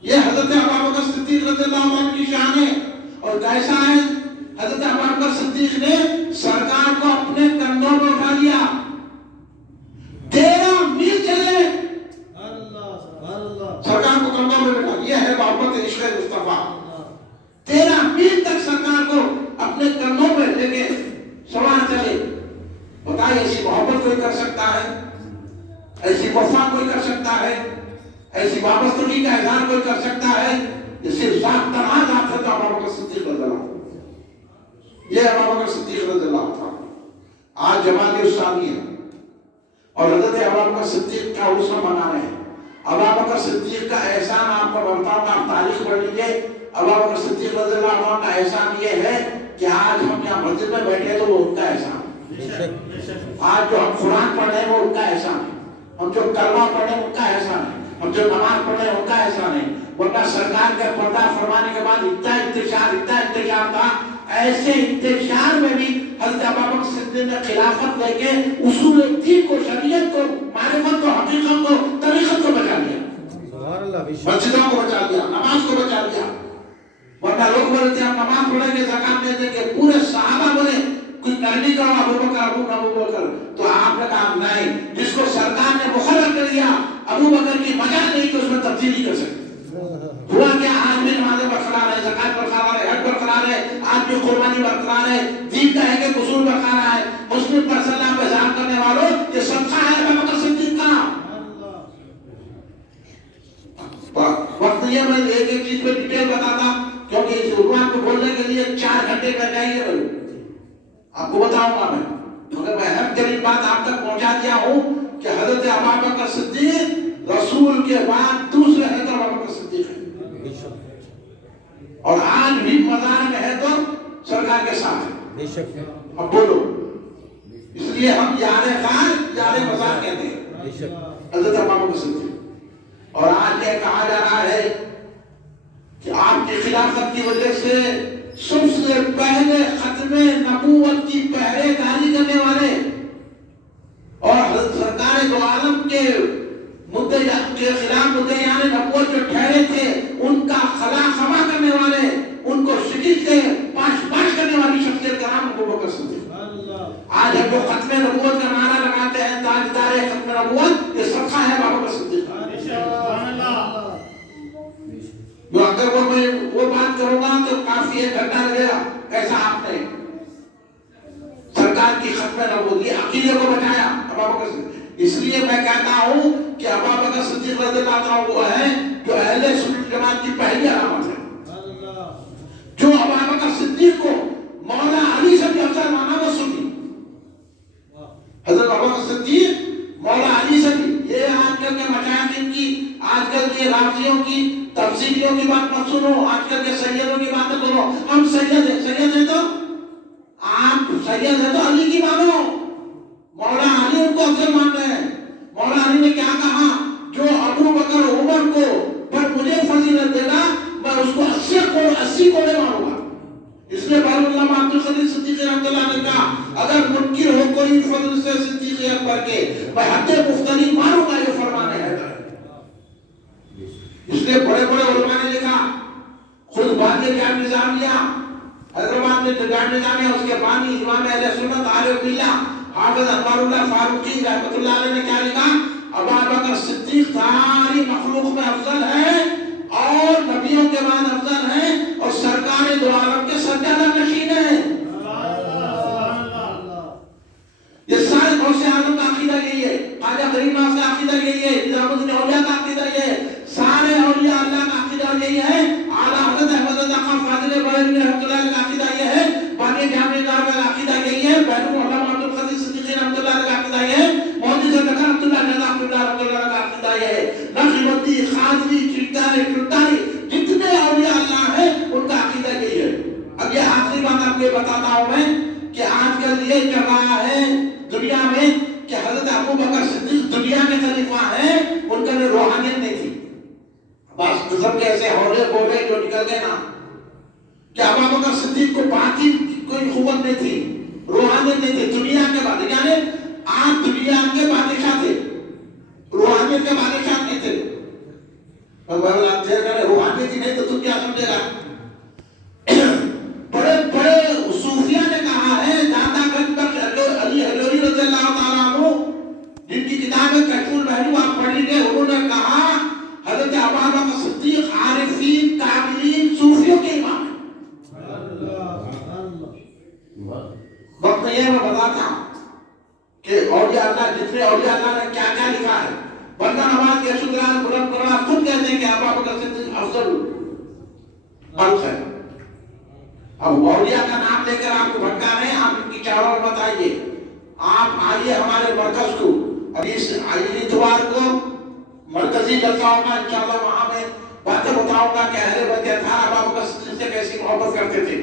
یہ حضرت ابو بکر صدیق رضی اللہ عنہ کی شان ہے. اور کیسا ہے؟ حضرت ابو بکر صدیق نے سرکار کو اپنے کندھوں پر اٹھا لیا. 13 میل چلے، سرکار کو کندھوں پر بٹھا. یہ ہے محبت عشق مصطفیٰ. 13 میل تک سرکار کو اپنے کندھوں پر لے کے سوار چلے. بتائیے ایسی محبت کوئی کر سکتا ہے؟ ایسی وفا کوئی کر سکتا ہے؟ ایسی وابستگی کا اظہار کوئی کر سکتا ہے؟ یہ صرف ذات تنہا ذات ہے تو ابو بکر صدیق رضی اللہ عنہ. یہ ابو بکر صدیق رضی اللہ عنہ. آج جماعت ثانی ہے اور حضرت ابو بکر صدیق کا عرس منا رہے ہیں. ابو بکر صدیق کا احسان آپ کو بتاتا ہوں، آپ تاریخ پڑھ لیجیے. ابو بکر صدیق رضی اللہ عنہ کا احسان یہ ہے کہ آج ہم یہاں مسجد میں بیٹھے تو وہ ان کا احسان. آج جو ہم قرآن پڑھ رہے ہیں وہ ان کا احسان ہے. ہم جو کلمہ پڑھ رہے ہیں ان کا احسان ہے. ہم جو نماز پڑھ رہے ہیں ان کا احسان ہے. ورنہ سرکار کا پردہ فرمانے کے بعد اتنا انتشار تھا. ایسے انتشار میں بھی حضرت ابو بکر صدیق نے خلافت لے کے اصول دین کو، شریعت کو، معرفت کو، حقیقت کو، طریقت کو بچا لیا. مسجدوں کو بچا لیا، نماز کو بچا لیا. ورنہ لوگ بولتے ہیں ہم نماز پڑھیں گے، زکات دیں گے. پورے صحابہ بولے کچھ نہیں کرو ابو بکر. تو آپ نے کہا نہیں، جس کو سرکار نے مقرر کر دیا ابو بکر کی مجال نہیں کہ اس میں تبدیلی کر سکتے. ہوا کیا؟ آج بھی نمازیں برقرار ہے، زکات برقرار ہے، حج برقرار ہے، آج بھی قربانی برقرار ہے، دین کا ہے کہ اصول برقرار ہے. مسلم پر سلام پہ ظاہر کرنے والوں یہ صدقہ ہے ابو بکر صدیق کا. وقت نہیں ہے میں ایک ایک چیز پہ ڈیٹیل بتاتا، کیونکہ اس عنوان کو بولنے کے لیے 4 گھنٹے کر جائیے. آپ کو بتاؤں گا میں، مگر میں اہم ترین بات آپ تک پہنچا دیا ہوں کہ حضرت ابو بکر صدیق رسول کے بعد دوسرے ہیں تو ابو بکر صدیق ہے. اور آج بھی مزار میں ہے تو سرکار کے ساتھ ہے. اب بولو، اس لیے ہم یار غار یار مزار کہتے ہیں حضرت ابو بکر صدیق. اور لیاقت کی وجہ سے سب سے پہلے ختم نبوت کی پہرے داری کرنے والے اور حضرت سرکار دو عالم کے خلاف مدعیان نبوت جو ٹھہرے تھے ان کا خلا خما کرنے والے، ان کو شکست کے پاش پاش کرنے والی شخصیت کا نام ابو بکر صدیق۔ آج ہم جو ختم نبوت کا نعرہ لگاتے ہیں تاجدار ختم نبوت، یہ صدقہ ہے ابو بکر صدیق۔ جو اگر وہ بات کروں گا تو کافی ایک گھنٹہ لگے گا، ایسا آپ نے سرکار کی ختم نبوت یہ عقیدے کو بچایا ابو بکر صدیق۔ اس لیے میں کہتا ہوں کہ ابو بکر صدیق رضی اللہ عنہ وہ ہے جو اہل سنت جماعت کی پہلی علامت ہے۔ جو ابو بکر صدیق کو مولا علی سے بھی افضل مانا وہ سنی، حضرت ابو بکر صدیق مولا علی سے بھی۔ یہ آج کل کے مشائخ کی، آج کل کے رافضیوں کی، تفسیریوں کی بات مت سنو، آج کل کے سیدوں کی باتیں سنو۔ ہم سید ہیں تو آپ سید ہیں تو علی کی مانو، مولا علی ان کو افضل مان رہے ہیں۔ مولا علی نے کیا کہا؟ جو ابو بکر عمر کو پر مجھے فضیلت دے گا میں اس کو 80 کوڑے ماروں گا۔ اس لیے بار اللہ عبد القادر صدیق رحمۃ اللہ نے کہا اگر منکر ہو کوئی فضل سے صدیق اکبر کے میں حد مفتری ماروں گا، یہ فرمان ہے۔ اس لیے بڑے بڑے علماء نے لکھا، خود بانی جامع نظامیہ حیدرآباد میں جامع نظامیہ، اس کے بانی امام اہل سنت عارف باللہ حافظ انوار اللہ فاروقی رحمۃ اللہ علیہ نے کیا لکھا؟ ابو بکر صدیق ساری مخلوق میں افضل ہے اور نبیوں کے بعد افضل ہے اور سرکار دو عالم کے سجادہ نشین ہے۔ یہ سارے غوث اعظم کا عقیدہ یہی ہے، خواجہ غریب نواز کا عقیدہ یہی ہے، نظام الدین اولیاء کا عقیدہ یہی ہے، سارے اولیاء اللہ کا عقیدہ یہی ہے۔ اعلیٰ حضرت احمد رضا خان فاضل بریلوی رحمۃ اللہ کا عقیدہ یہ ہے، بانی جامع نظامیہ کا عقیدہ یہی ہے، بین العلماء عبد القادر صدیق رحمۃ اللہ کا عقیدہ یہ ہے، مولوی زکریا عبداللہ رحمۃ اللہ کا عقیدہ یہ ہے، نقشبندی، قادری، چشتیانی جتنے اولیاء اللہ ہیں ان کا عقیدہ یہی ہے۔ اب یہ آخری بات آپ کو بتاتا ہوں میں کہ آج کل یہ چل رہا ہے دنیا میں کہ حضرت ابو بکر صدیق دنیا کے خلیفہ ہیں، ان کا روحانیت نہیں تھی۔ بس قسم کے ایسے ہولے بولے جو نکل گئے نا کہ ابو بکر صدیق کو باطن کی کوئی قوت نہیں تھی، روحانیت نہیں تھی، دنیا کے بادشاہ، یعنی آپ دنیا کے بادشاہ تھے، روحانیت کے بادشاہ نہیں تھے۔ روحانیت ہی نہیں تو تم کیا سمجھے گا؟ بڑے بڑے صوفیہ نے کہا ہے، داتا گنج بخش علی حجوری رضی اللہ تعالیٰ عنہ جن کی کتاب ہے کشف المحجوب آپ پڑھ لیجیے، انہوں نے کہا حضرت ابو بکر صدیق عارفین کاملین صوفیوں کے امام ہیں۔ وقت نہیں ہے میں بتاتا کہ اولیاء اللہ جتنے اولیاء اللہ نے کیا کیا لکھا ہے۔ بندہ نواز کے شکران بلند کرنا خود کہتے ہیں کہ ابو بکر صدیق افضل خلق ہے۔ اب اولیاء کا نام لے کر آپ کو بھٹکا رہے ہیں، آپ ان کی چاروں میں بتائیے۔ آپ آئیے ہمارے مرکز کو، ابھی اس اتوار کو مرکزی جلسہ ہوگا انشاءاللہ، وہاں میں باتیں بتاؤں گا کہ اہل بیت اطہار ابو بکر صدیق سے کیسی محبت کرتے تھے۔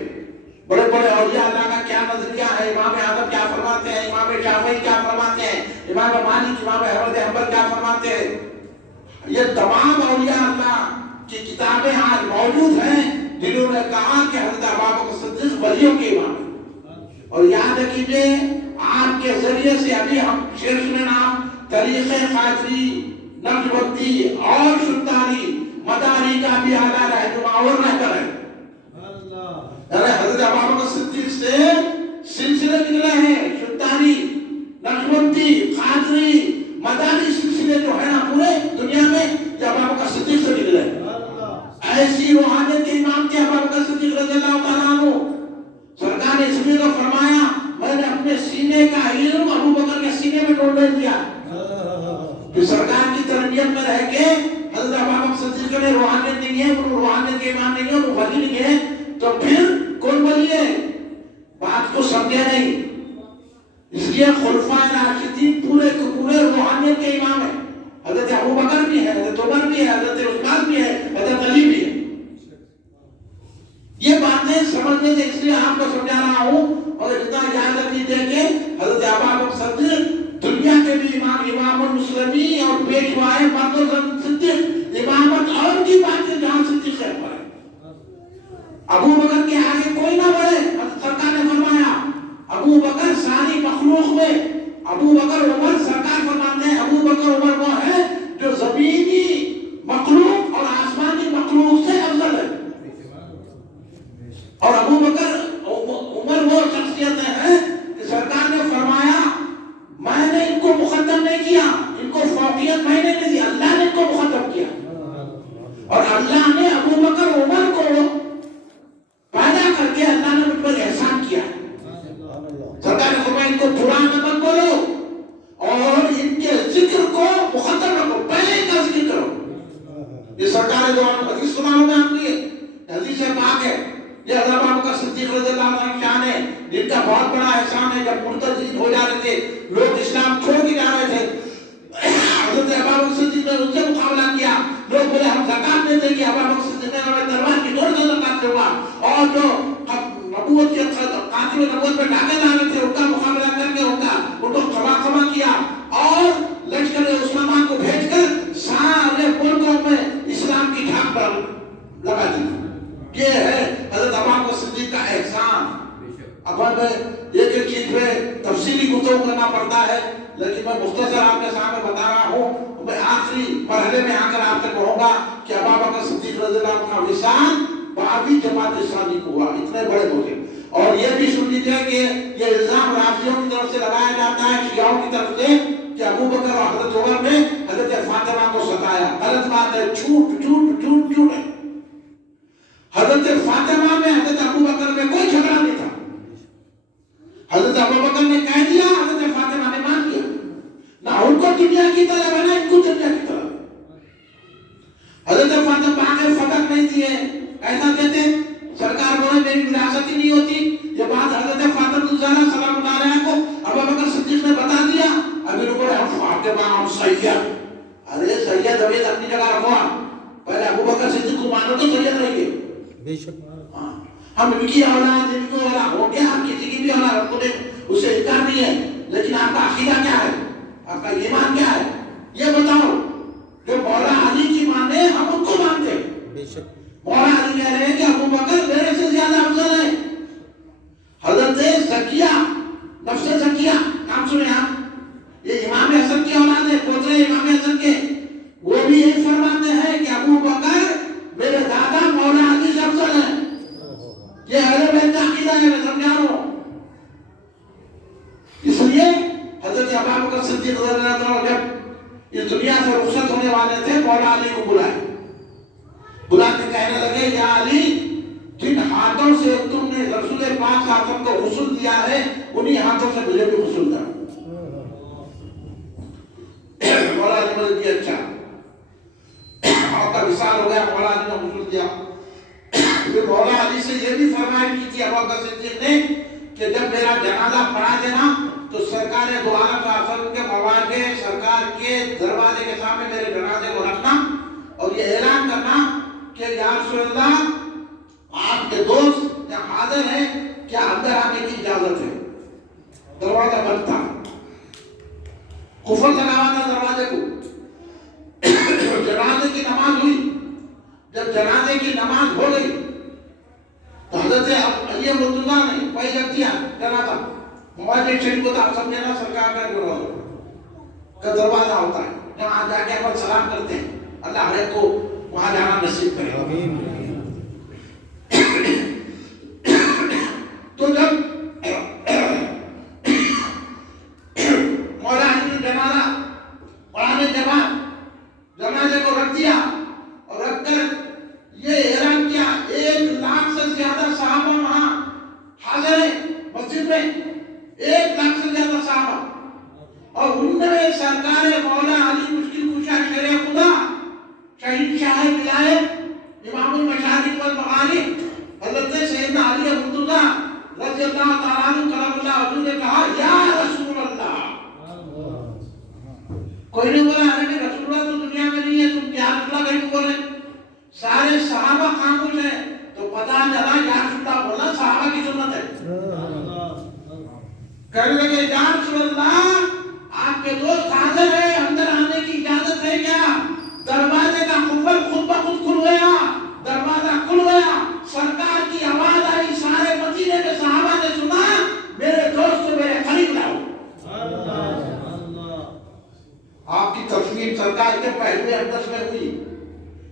بڑے بڑے اولیاء اللہ کا کیا نظریہ ہے، امام اعظم کیا فرماتے ہیں، امام شافعی کیا فرماتے ہیں، امام مالک، امام احمد حنبل کیا فرماتے ہیں۔ یہ تمام اولیاء اللہ کی کتابیں آج موجود ہیں جنہوں نے کہا کہ حضرت ابو بکر صدیق ولیوں کے امام ہیں۔ اور یاد رکھیے آپ کے ذریعے سے ابھی ہم شعر سنے نام طریق قادری، نقشبندی اور سلطانی مداری کا بھی اعلیٰ رہنما اور رہبر ہے۔ حضرت ابو بکر صدیق سے سلسلے نکلے ہیں، سلطانی، نقشبندی، قادری، مداری سلسلے جو ہے نا پورے دنیا میں یہ ابو بکر صدیق سے نکلے ہیں۔ ایسی روحانیت کے امام تھے ابو بکر صدیق رضی اللہ تعالیٰ عنہ۔ سرکار نے اس لیے تو فرمایا میں نے اپنے سینے کا علم ابو بکر کے سینے میں ڈال دیا۔ کہ سرکار کی تربیت میں رہ کے حضرت ابو بکر صدیق نے روحانیت نہیں ہے، وہ روحانیت کے امام نہیں ہے، وہ ولی نہیں ہے، تو پھر کون ولی ہے؟ بات کو سمجھے نہیں۔ اس لیے خلفائے راشدین پورے کے پورے روحانیت کے امام ہیں۔ حضرت ابو بکر بھی ہے، حضرت عمر بھی ہے، حضرت عثمان بھی ہے، حضرت علی بھی ہے۔ یہ باتیں سمجھنے سے اس لیے آپ کو سمجھا رہا ہوں، اور اتنا یاد رکھیے کہ حضرت ابو بکر صدیق دنیا کے بھی امام، امام المسلمین اور پیشوائے مرد صدیق، امامت اور کی باتیں جہاں صدیق ہے پر ہے۔ ابو بکر کے آگے کوئی نہ بڑھے. سرکار نے فرمایا ابو بکر ساری مخلوق میں ابو بکر عمر سرکار فرماتے ہیں ابو بکر عمر وہ ہے جو زمینی مخلوق اور آسمانی مخلوق سے افضل ہے. اور ابو بکر عمر وہ شخصیتیں ہیں کہ سرکار نے فرمایا میں نے ان کو مقدم نہیں کیا, ان کو فوقیت میں نے نہیں دی, اللہ نے ان کو مقدم کیا. اور اللہ نے ابو بکر عمر کو پیدا کر کے اللہ نے ان پر احسان کیا. سرکار نے فرمایا ان کو برا نہ مت بولو اور ان کے ذکر کو مقدم رکھو, پہلے ان کا ذکر کرو. یہ سرکار نے جو حدیث سنا ہوگا آپ کی حدیث سے پاک ہے. یہ حضرت ابو بکر صدیق رضی اللہ عنہ کی شان ہے جن کا بہت بڑا احسان ہے. جب مرتد ہو جا رہے تھے, لوگ اسلام چھوڑ کے جا رہے تھے, حضرت ابو بکر صدیق نے ان سے مقابلہ کیا. لوگ بولے ہم زکات نہیں دیں گے. ابو بکر صدیق نے ہمیں تلوار کی دور سے زکات دوں گا. اور جو نبوت کے قاتل نبوت میں ڈاکے ڈالے تھے ان کا مقابلہ کر کے ان کو خما کیا اور لشکر عثمانیہ کو بھیج کر سارے ملکوں میں اسلام کی ڈھاک پر لگا دی. یہ ہے حضرت ابو بکر صدیق کا احسان. اب میں ایک ایک چیز پہ تفصیلی گفتگو کرنا پڑتا ہے, لیکن میں مختصر آپ کے سامنے بتا رہا ہوں. میں آخری مرحلے میں آ کر آپ سے کہوں گا کہ ابو بکر صدیق رضی اللہ عنہ کا وصال 12ویں جماعت اسلامی کو ہوا. اتنے بڑے موقع. اور یہ بھی سن لیجیے کہ یہ الزام رافضیوں کی طرف سے لگایا جاتا ہے, شیعوں کی طرف سے, کہ ابو بکر اور حضرت عمر نے حضرت فاطمہ کو ستایا. غلط بات ہے, جھوٹ جھوٹ جھوٹ جھوٹ ہے. حضرت فاطمہ میں حضرت ابو بکر میں کوئی جھگڑا نہیں تھا. حضرت ابو بکر نے کہہ دیا, حضرت فاطمہ نے مان لیا. نہ ان کو دنیا کی طرح بنا, ان کو دنیا کی طرح. حضرت فاطمہ آگے فتح نہیں دیے, ایسا دیتے سرکار بولے میری وراثت ہی نہیں ہوتی. یہ بات حضرت فاطمہ الزہرا سلام اللہ علیہا کو ابو بکر صدیق نے بتا دیا. ابھی لوگوں نے ہم فاطمہ ہم سید. ارے سید ابھی اپنی جگہ رکھو, پہلے ابو بکر صدیق کو مانو تو سید رہیے. بے شک ہم ان کی اولاد ان کو ہو گیا, ہم کسی کی بھی اولاد کو اس سے انکار نہیں ہے, لیکن آپ کا عقیدہ کیا ہے, آپ کا ایمان کیا ہے, یہ بتاؤ. جو مولا علی کی مانے ہم ان کو مانتے. بے شک مولا علی کہہ رہے ہیں کہ ابو بکر میرے سے زیادہ افضل ہے. حضرت زکیہ نفس زکیہ نام سنے آپ, یہ امام حسن کی اولاد ہے, پوترے امام حسن کے. وہ بھی یہی فرماتے ہیں کہ ابو بکر میرے دادا مولا علی سے افضل ہے. یہ اہل بیت کا عقیدہ ہے, میں سمجھا رہا ہوں. اس لیے حضرت ابو بکر صدیق رضی اللہ عنہ جب اس دنیا سے رخصت ہونے والے تھے, مولا علی کو بلا کے کہنے لگے یا علی, جن ہاتھوں سے تم نے رسول پاک آدم کو غسل دیا ہے انہی ہاتھوں سے مجھے بھی غسل دیا. مولا علی نے بولا اچھا. آپ کا وصال ہو گیا, مولا علی نے غسل دیا. پھر مولا علی سے یہ بھی فرمائش کی تھی ابو بکر صدیق نے کہ جب میرا جنازہ پڑھا دینا تو سرکار دو عالم صلی اللہ علیہ وسلم کے مواقع سرکار کے دروازے کے سامنے میرے جنازے کو رکھنا اور یہ اعلان کرنا کہ یا رسول اللہ آپ کے دوست یہاں حاضر ہیں, کیا اندر آنے کی اجازت ہے. دروازہ بند تھا, قفل لگا ہوا تھا دروازے کو. جنازے کی نماز ہوئی. جب جنازے کی نماز ہو گئی تو حضرت علی مرتضیٰ نے پہلے رکھ دیا جنازہ. مولانا شریف کو تو آپ سمجھے نا, سرکار کا دروازہ ہوتا ہے جہاں جا کے اپن سلام کرتے ہیں. اللہ ہر ایک کو وہاں جانا نصیب کرے. تو جب مولا علی نے جنازہ پڑھانے کے بعد جنازے کو رکھ دیا اور رکھ کر یہ اعلان کیا 1 لاکھ سے زیادہ صحابہ وہاں حاضر ہیں مسجد میں. 1 لاکھ سے زیادہ صحابہ, اور ان میں سرکار مولا علی مشکل کشا شیر خدا شہید شاہ ولایت امام المشارق والمغارب حضرت سیدنا علی مرتضیٰ رضی اللہ تعالیٰ عنہ کرم اللہ وجہہ نے کہا یا رسول اللہ. کوئی نہیں بولا ارے رسول اللہ تو دنیا میں نہیں ہے, تم کیا رسول اللہ کہیں بولے. سارے صحابہ خاموش ہیں تو پتہ چلا یا رسول اللہ بولا صحابہ کی سنت ہے. کہنے لگے یا رسول اللہ آپ کے دوست حاضر ہیں, اندر آنے کی اجازت ہے کیا. دروازے کا قفل خود بخود کھل گیا, دروازہ کھل گیا, سرکار کی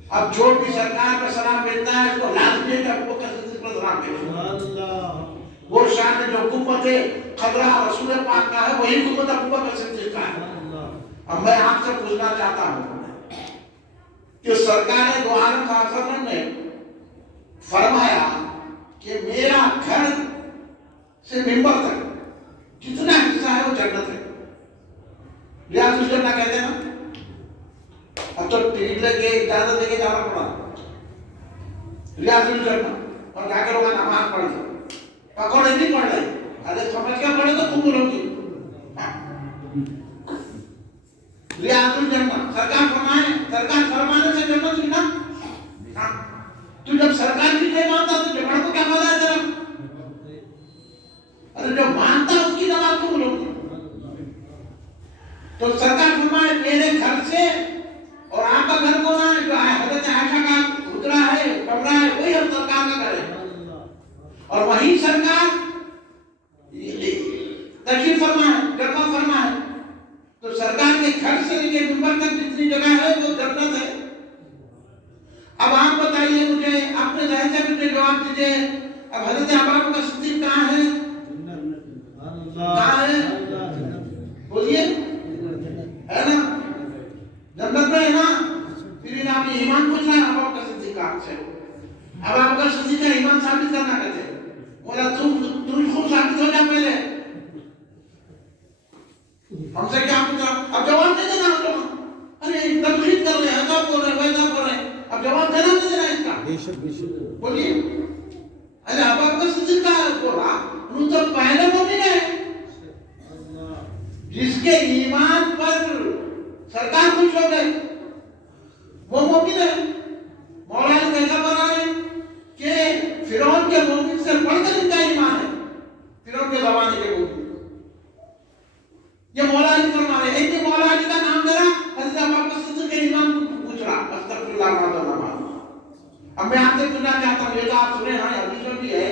اب جو بھی سرکار پر سلام بھیجتا ہے اس کو لازمی ہے کہ ابو بکر صدیق پر سلام بھیجے. وہ شان جو حکومت خضرا رسول پاک کا ہے وہی حکومت ابو بکر صدیق کا ہے. اب میں آپ سے پوچھنا چاہتا ہوں کہ سرکار دو عالم صلی اللہ علیہ وسلم نے فرمایا کہ میرا گھر سے منبر تک جتنا حصہ ہے وہ جنت ہے. ریاض الجنہ کہتے ہیں نا. اب تو ٹکٹ لے کے اجازت دے کے جانا پڑا ریاض الجنہ اور جا کے لوگ نماز پڑھ لی. پکوڑے نہیں پڑھ رہے. ارے سمجھ کے پڑھے تو تم بولو گی ریاض الجنہ. سرکار فرمانے سے جنت ہوئی نا. تو جب سرکار کی نہیں مانتا تو جماعت کو کیا فائدہ ہے تیرا؟ ارے جو مانتا اس کی نماز کو بولو. تو سرکار فرمائے میرے گھر سے اور آپ کا گھر کون ہے؟ جو حضرت عائشہ کا حجرہ ہے کمرہ ہے وہی ہم سرکار کا گھر ہے. اور وہی سرکار تشریف فرما ہے جگہ فرما ہے. تو سرکار کے گھر سے لے کے منبر تک جتنی جگہ ہے وہ جنت ہے. اب آپ بتائیے مجھے اپنے ذہن سے مجھے جواب دیجیے. اب حضرت ابو بکر صدیق کہاں ہے؟ کہاں ہے؟ بولیے ہے نا جنت میں ہے نا. پھر آپ نے ایمان پوچھ رہا ہے ابو بکر صدیق کا سے. اب ابو بکر صدیق کا ایمان ثابت کرنا کہتے ہیں. بولا تم خود ثابت ہو جا پہلے. ہم سے کیا پوچھا؟ اب جواب دے دینا. ارے تبلیغ کر رہے ہیں ایسا بول رہے ہیں ویسا بول رہے ہیں. اب جواب دینا نہیں دینا اس کا. بے شک بے شک. بولیے. ارے ابو بکر صدیق کا بولا انہوں تو پہلے مومن ہے جس کے ایمان پر سرکار خوش ہو گئے وہ مومن ہے. مولا نے کیسا بنا ہے کہ فرعون کے مومن سے بڑھ کر ان کا ایمان ہے. فرعون کے زمانے کے مومن یہ مولا علی فرما رہے ہیں کہ مولا علی کا نام دے رہا حضرت ابو بکر صدیق کے ایمان کو پوچھ رہا. استغفر اللہ العظیم. اب میں آپ سے پوچھنا چاہتا ہوں یہ تو آپ سنے ہیں حدیث میں بھی ہے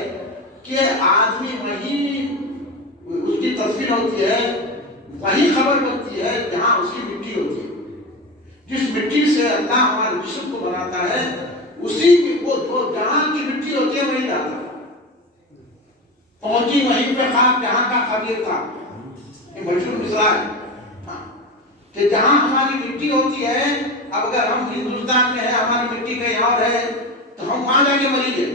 کہ آدمی وہی اس کی تصویر ہوتی ہے وہی خبر بنتی ہے جہاں اس کی مٹی ہوتی ہے. جس مٹی سے اللہ ہمارے جسم کو بناتا ہے اسی کی وہ جہاں کی مٹی ہوتی ہے وہی جاتا ہے. پہنچی وہیں پہ خاک جہاں کا خبیر تھا. یہ مشہور مصرع ہے کہ جہاں ہماری مٹی ہوتی ہے. اب اگر ہم ہندوستان میں ہیں ہماری مٹی کہیں اور ہے تو ہم وہاں جا کے مریے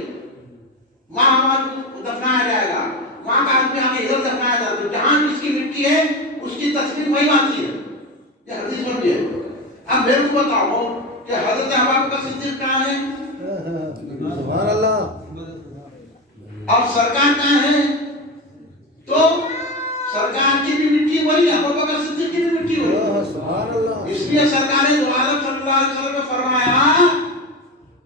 وہاں ہمارا دفنایا جائے گا. وہاں کا آدمی آگے ادھر دفنایا جاتا ہے. جہاں جس کی مٹی ہے اس کی تصویر وہی آتی ہے. یہ حدیث میں بھی ہے. اب میرے کو بتاؤ کہ حضرت ابو بکر صدیق کہاں ہے؟ سبحان اللہ. اور سرکار کہاں ہے؟ تو سرکار کی بھی مٹی وہی ہے ابو بکر صدیق کی بھی مٹی وہی. سبحان اللہ. اس لیے سرکار دو عالم صلی اللہ علیہ وسلم نے فرمایا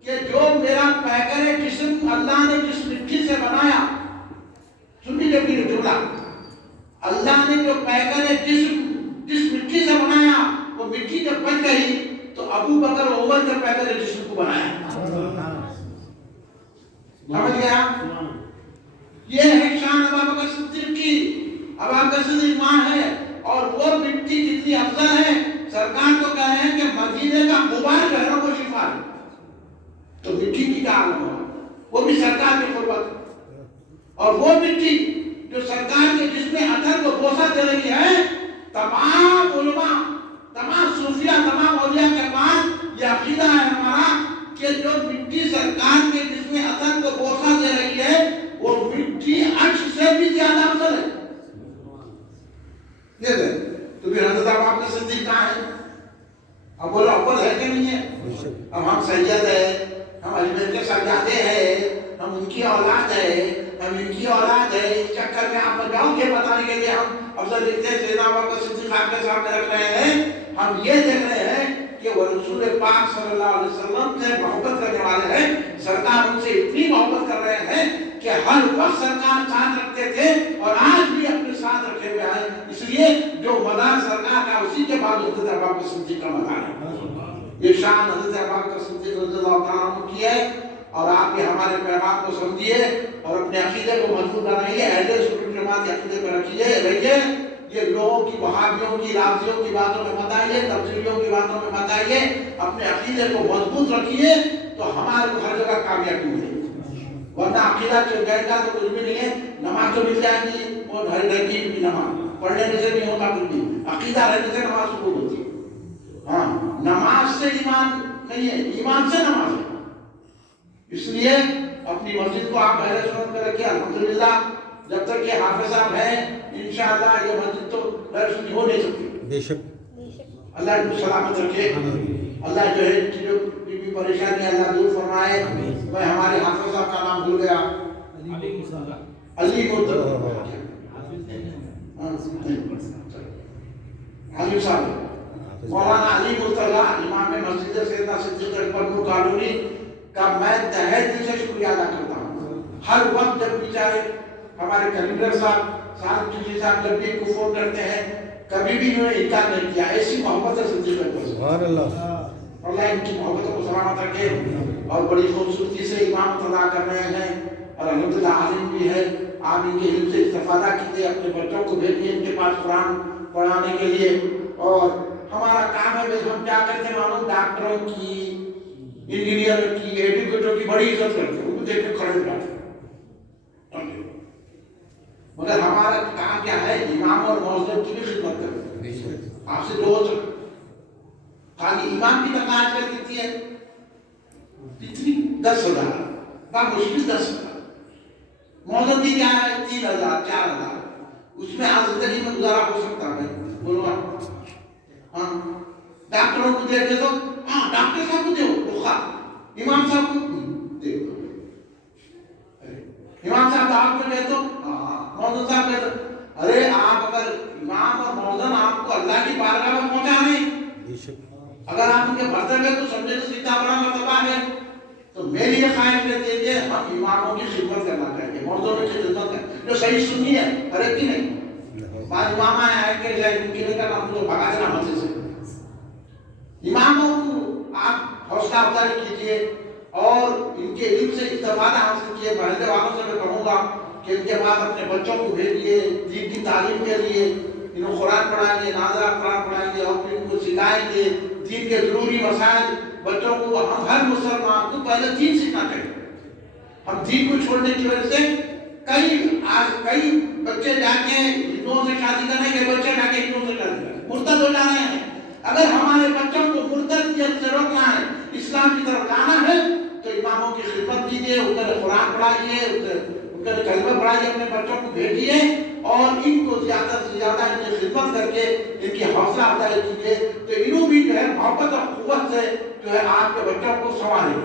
کہ جو میرا پیکر جسم اللہ نے جس مٹی سے بنایا. سنیے پھر جملہ. اللہ نے جو پیکر جسم جس مٹی سے بنایا وہ مٹی جب بن گئی تو ابو بکر و عمر کے پیکر جسم کو بنایا. سمجھ گیا؟ یہ ہے شان ابو بکر صدیق کی. ابو بکر صدیق ماں ہے اور وہ مٹی کتنی افضل ہے. سرکار تو کہہ رہے ہیں کہ مدینے کا غبار جو ہے وہ شفا ہے. تو مٹی کی کیا عالم ہو وہ بھی سرکار کی قربت. اور وہ مٹی جو سرکار کے جسم اثر کو بوسہ دے رہی ہے تمام علماء تمام صوفیہ تمام اولیاء کے پاس یہ عقیدہ ہے ہمارا کہ جو مٹی سرکار کے جسم اثر کو بوسہ دے رہی ہے وہ مٹی عرش سے بھی زیادہ افضل ہے. یہ دے تو پھر حضرت ابو بکر صدیق کہاں ہے؟ اب بولو اول ہے کہ نہیں ہے؟ اب ہم سید ہے ہم اجمیر کے شہزادے ہیں ہم ان کی اولاد ہے ہم ان کی اولاد ہے. اس چکر میں آپ جاؤ گے بتانے کے لیے ہم افضل لکھتے سیدنا ابو بکر صدیق آپ کے سامنے رکھ رہے ہیں. ہم یہ دیکھ رہے ہیں کہ وہ رسول پاک صلی اللہ علیہ وسلم سے محبت کرنے والے ہیں. سرکار ان سے اتنی محبت کر رہے ہیں کہ ہر وقت سرکار ساتھ رکھتے تھے اور آج بھی اپنے ساتھ رکھے ہوئے ہیں. اس لیے جو مدار سرکار کا اسی کے بعد حضرت ابو بکر صدیق کا مدار ہے. یہ شان حضرت ابو بکر صدیق رضی اللہ تعالیٰ عنہ کی ہے. اور آپ یہ ہمارے پیغام کو سمجھیے اور اپنے عقیدے کو مضبوط بنائیے. اہل سنت جماعت کے عقیدے پر رکھیے رہیے. کہ لوگوں کی وہابیوں کی رافضیوں کی باتوں میں مت آئیے، تبدیلیوں کی باتوں میں مت آئیے، اپنے عقیدے کو مضبوط رکھیے تو ہمارے کو ہر جگہ کامیابی ملے گی۔ ورنہ عقیدہ چل جائے گا تو کچھ بھی نہیں ہے، نماز تو مل جائے گی، وہ ہر ڈنگی کی نماز پڑھنے سے نہیں ہوتا کچھ بھی، عقیدہ رہنے سے نماز قبول ہوتی ہے۔ ہاں، نماز سے ایمان نہیں ہے، ایمان سے نماز ہے۔ اس لیے اپنی مسجد کو آپ اہل سنت میں رکھیے۔ الحمدللہ جب تک کہ حافظ صاحب ہیں انشاءاللہ یہ مسجد تو غیر سنی ہو نہیں سکتی۔ بے شک اللہ ان کو سلامت رکھے، اللہ جو ہے جو بھی پریشانی ہے اللہ دور فرمائے۔ میں ہمارے حافظ صاحب کا نام بھول گیا، علی مرتضی علی صاحب، مولانا علی مرتضی امام مسجد سیدنا صدیق اکبر نور کالونی کا میں تہہ دل سے شکریہ ادا کرتا ہوں۔ ہر وقت جب بیچارے ہمارے کلندر صاحب صاحب چیزی صاحب جب بھی کو فون کرتے ہیں کبھی بھی انہوں نے انکار نہیں کیا، ایسی محبت ہے صدیق اکبر سے۔ سبحان اللہ، اللہ ان کی محبتوں کو سلامت رکھے اور بڑی خوبصورتی سے امامت ادا کر رہے ہیں اور الحمدللہ عالم بھی ہے۔ آپ ان کے علم سے استفادہ کیجیے، اپنے بچوں کو بھیجیے ان کے پاس قرآن پڑھانے کے لیے۔ اور ہمارا کام ہے ہم کیا کرتے ہیں معلوم، ڈاکٹروں کی، انجینئر کی، ایڈوکیٹر کی بڑی عزت کرتے ہیں، ان کو دیکھ کے کھڑے ہو جاتے ہیں۔ مگر ہمارا کام کیا ہے، امام اور مؤذن کی بھی خدمت کرنا۔ آپ سے جو خالی امام کی تنخواہ آج کل کتنی ہے؟ کتنی؟ 10,000، بہت مشکل 10,000۔ مؤذن کی کیا ہے؟ 3,000 4,000۔ اس میں آج زندگی میں گزارا ہو سکتا ہے، بولو آپ۔ ہاں، ڈاکٹروں کو دے دو، ہاں ڈاکٹر صاحب کو دو، امام صاحب کو دے دو، امام صاحب آپ کو دے دو، مؤذن صاحب دے دو۔ ارے آپ اگر امام اور مؤذن آپ کو اللہ کی بارگاہ میں پہنچا نہیں، اگر آپ ان کے برتن میں تو سمجھے تو سیدھا بڑا مرتبہ ہے، تو میری یہ خواہش رہتی ہے کہ ہم اماموں کی خدمت کرنا چاہیے، مؤذنوں کی خدمت کرنا، جو صحیح سنی ہے ہر ایک کی نہیں۔ بعض امام آئے کہ جائے ان کی نہیں کرنا، ان کو بھگا دینا مسجد سے۔ اماموں کو آپ حوصلہ افزائی کیجیے اور ان کے علم سے استفادہ حاصل کیے۔ محلے والوں سے میں کہوں گا کہ ان کے پاس اپنے بچوں کو بھیجیے دین کی تعلیم کے لیے، انہوں قرآن پڑھائیے، نازلہ قرآن پڑھائیے اور پھر ان کو سکھائیے دین کے ضروری مسائل بچوں کو۔ ہم ہر مسلمان کو پہلے دین سیکھنا چاہیے۔ ہم دین کو چھوڑنے کی وجہ سے کئی بچے جا کے ہندوؤں سے شادی کرنے کے بچے جا کے ہندوؤں سے شادی کریں، مرتد ہو جا رہے ہیں۔ اگر ہمارے بچوں کو مرتدیت سے روکنا ہے، اسلام کی طرف لانا ہے تو اماموں کی خدمت کیجیے، ان کا قرآن پڑھائیے، ان کا کلمہ پڑھائیے، اپنے بچوں کو بھیجیے اور ان کو زیادہ سے زیادہ ان کی خدمت کر کے ان کی حوصلہ افزائی کیجیے، تو انہوں بھی جو ہے محبت اور قوت سے جو ہے آپ کے بچوں کو سنبھالیں۔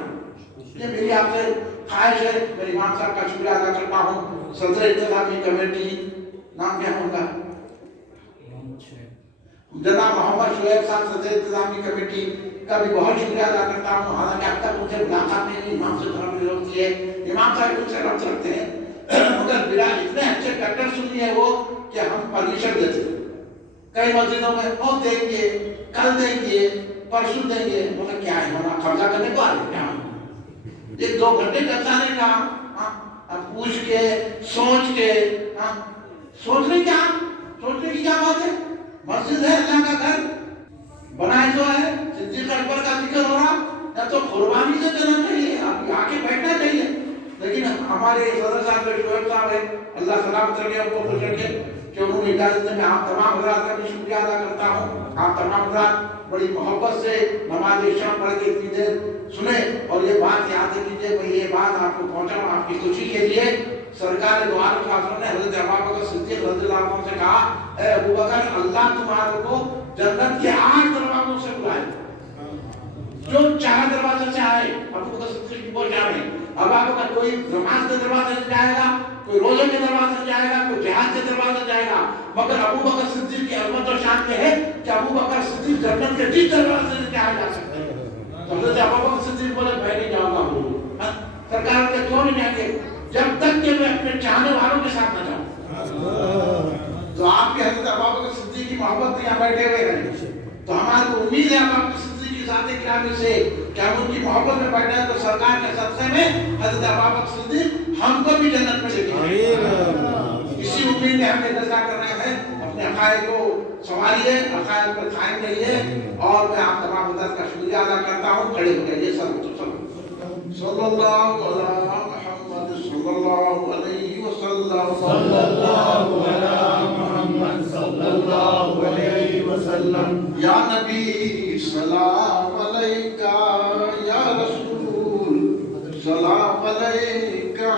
یہ میری آپ سے خواہش ہے۔ میں امام صاحب کا شکریہ ادا کرتا ہوں، صدر انتظامی کمیٹی، نام کیا ہوگا؟ جناب محمد شعیب صاحب، صدر انتظامی کمیٹی کا بھی بہت شکریہ ادا کرتا ہوں۔ حالانکہ اب تک مجھے ملاقات نہیں، امام سے طرف ہوتی ہے، امام صاحب مجھ سے ربط رکھتے ہیں، مگر بلا اتنے اچھے کٹر سنی ہے وہ کہ ہم پرمیشن دیتے ہیں کئی مسجدوں میں، وہ دیں گے، کل دیں گے، پرسوں دیں گے، مگر کیا ہے ہمارا قبضہ کرنے کو آ رہے ہیں، 1-2 گھنٹے کرتا نہیں کہا، اب پوچھ کے سوچ کے، سوچنے کی کیا بات ہے؟ مسجد ہے، اللہ کا گھر بنائے جو ہے، صدیق اکبر کا ذکر ہو رہا، یا تو قربانی سے دینا چاہیے، آپ آ کے بیٹھنا چاہیے۔ لیکن ہمارے صدر صاحب شعیب صاحب ہے، اللہ سلامت رکھے، ان کو خوش رکھے کہ انہوں نے اجازت دی۔ میں آپ تمام حضرات کا بھی شکریہ ادا کرتا ہوں۔ آپ تمام حضرات بڑی محبت سے نماز عشاء پڑھ کے اتنی دیر سنیں اور یہ بات یاد کیجیے کہ یہ بات آپ کو پہنچاؤں آپ کی خوشی کے لیے۔ سرکار دو عالم خاصوں نے حضرت ابوبکر صدیق رضی اللہ عنہ سے کہا، اے ابوبکر اللہ تمہارے کو جنت کے 8 دروازوں سے بلائے، جو چاہے دروازے سے آئے۔ ابوبکر صدیق کو جانے، اب آپ کا کوئی نماز کے دروازے سے جائے گا، کوئی روزے کے دروازے سے جائے گا، کوئی جہاد کے دروازے سے جائے گا، مگر ابوبکر صدیق کی عظمت و شان یہ ہے کہ ابوبکر صدیق جنت کے جس دروازے سے جایا جا سکتا ہے۔ حضرت ابوبکر صدیق بولے میں نہیں جاؤں گا، سرکار نے کیوں نہیں جائیں گے؟ جب تک کہ میں اپنے چاہنے والوں کے ساتھ نہ جاؤں۔ تو آپ کے حضرت ابوبکر صدیق کی محبت میں یہاں بیٹھے ہوئے ہیں، تو ہماری کو امید ہے ابوبکر صدیق کی ذات گرامی سے کہ ہم ان کی محبت میں بیٹھے ہیں، تو سرکار کے صدقے میں حضرت ابوبکر صدیق ہم کو بھی جنت میں لے کے جائیں گے۔ اسی امید میں ہم نے فیصلہ کر رہے ہیں، اپنے اپنے عقائد کو سنبھالیے، عقائد پر قائم رہیے، اور میں آپ تمام حضرات کا شکریہ ادا کرتا ہوں. کھڑے ہو جائیے سب صلی اللہ علی محمد صلی اللہ علیہ وسلم. صلی اللہ علی محمد صلی اللہ علیہ وسلم. یا نبی سلام علیکہ، یا رسول سلام علیکہ،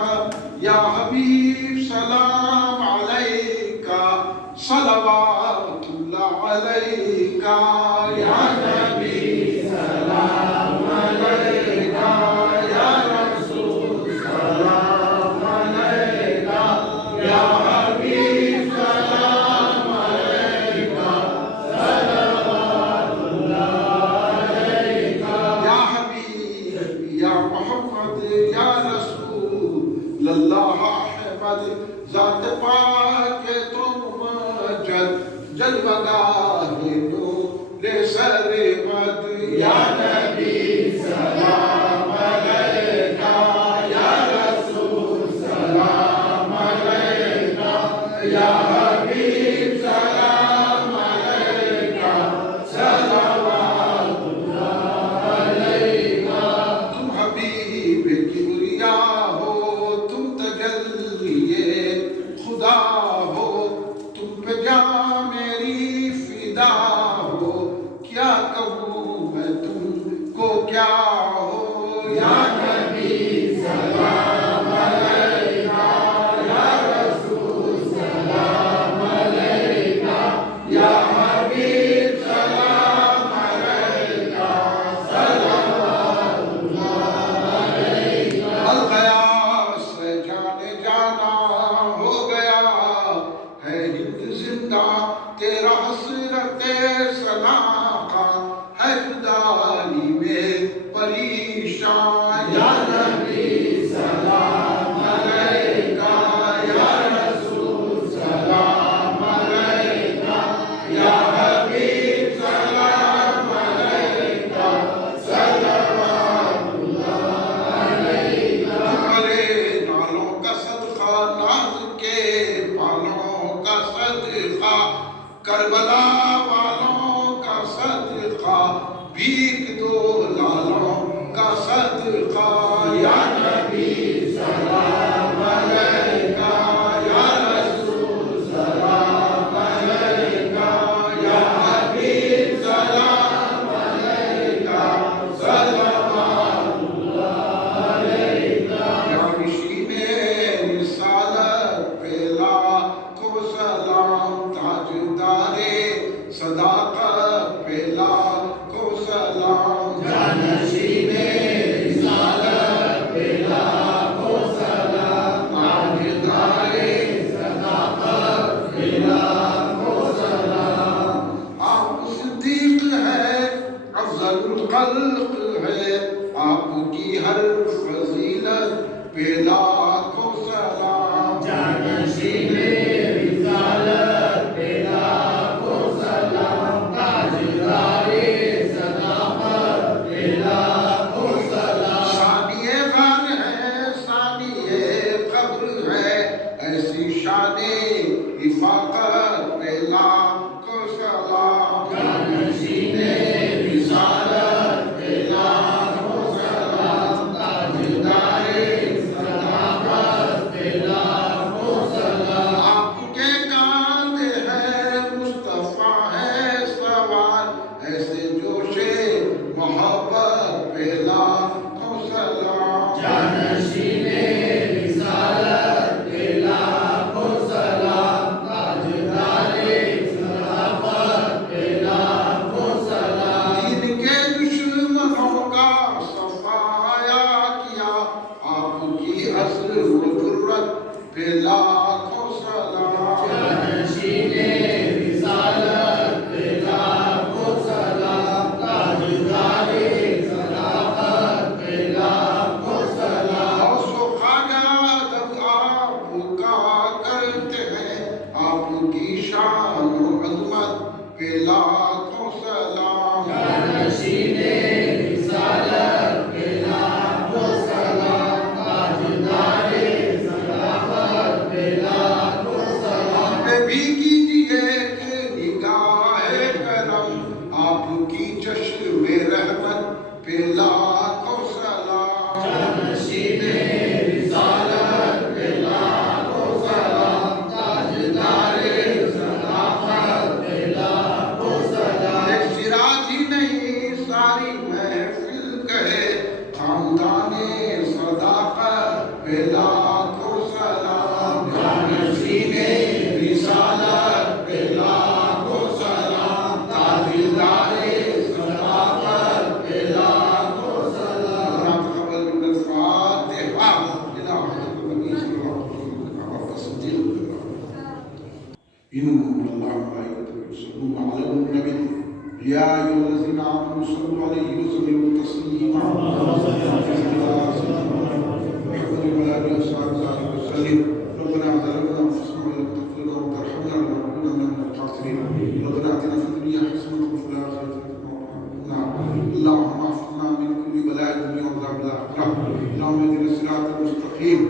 یا حبیب سلام علیکہ، صلوات اللہ علیکہ. یا نبی سلام علیکہ، یا رسول سلام علیکہ، یا حبیب سلام علیکہ، صلوات اللہ علیکہ. یا حبیب یا محمد یا رسول اللہ احمد، ذات پاک تم مجد جلوگاہ نور سرمد. یا نبی سلام علیکہ، یا رسول سلام علیکہ، یا حبیب سلام علیکہ، صلوات اللہ علیکہ. تم حبیب کبریا ہو، تم تجلی خدا ہو، تم پہ جان میری فدا ہو. کیا کہوں میں تم کو کیا ہو. یا نبی سلام علیکہ، یا رسول سلام علیکہ، یا حبیب سلام علیکہ، صلوات اللہ علیکہ. الغیاث سے جانے جانا ہو گیا ہے ہند زندہ، تیرا حسرت ثنا کا ہے جدائی میں پریشان. یا نبی سلام علیکہ، یا رسول سلام علیکہ، یا حبیب سلام علیکہ، صلوات اللہ علیکہ. تمہارے نالوں کا صدقہ، ناز کے بالوں کا صدقہ، کربلا والوں کا صدقہ، بھیک دو لالوں کا صدقہ. یا نبی سلام علیکہ، یا رسول سلام علیکہ، یا حبیب سلام علیکہ، صلوات اللہ علیکہ. یا نشین رسالت پہ لاکھوں سلام، تاجدار صداقت پہ لاکھوں سلام. جانشین رسالت پہ لاکھوں سلام، تاجدار صداقت پہ لاکھوں سلام. آپ صدیق ہے، افضل الخلق ہے، آپ کی ہر فضیلت پہ لاکھوں سلام. جانشین رسالت پہ لاکھوں سلام، تاجدار صداقت پہ لاکھوں سلام. ثانی غار ہے، ثانی قبر ہے، ایسی شان افاقت پہ لاکھوں سلام. جانشین رسالت پہ لاکھوں سلام، تاجدار صداقت پہ لاکھوں سلام. پہ لاکھوں سلام، جانشین رسالت پہ لاکھوں سلام، تاجدار صداقت پہ لاکھوں سلام۔ تقبل من الفاتحہ الى حضرت النبی صلی اللہ علیہ وسلم۔ ان اللہ ملائکته یصلون علی النبی یا ایھا الذین آمنوا صلوا علیہ وسلموا تسلیما۔ ربنا ظلمنا انفسنا وان لم تغفر لنا وترحمنا لنكونن من الخاسرين. ربنا اتنا في الدنيا حسنة وفي الآخرة حسنة وقنا عذاب النار. اللهم احفظنا من كل بلاء الدنيا وعذاب الآخرة. اللهم اهدنا الصراط المستقيم.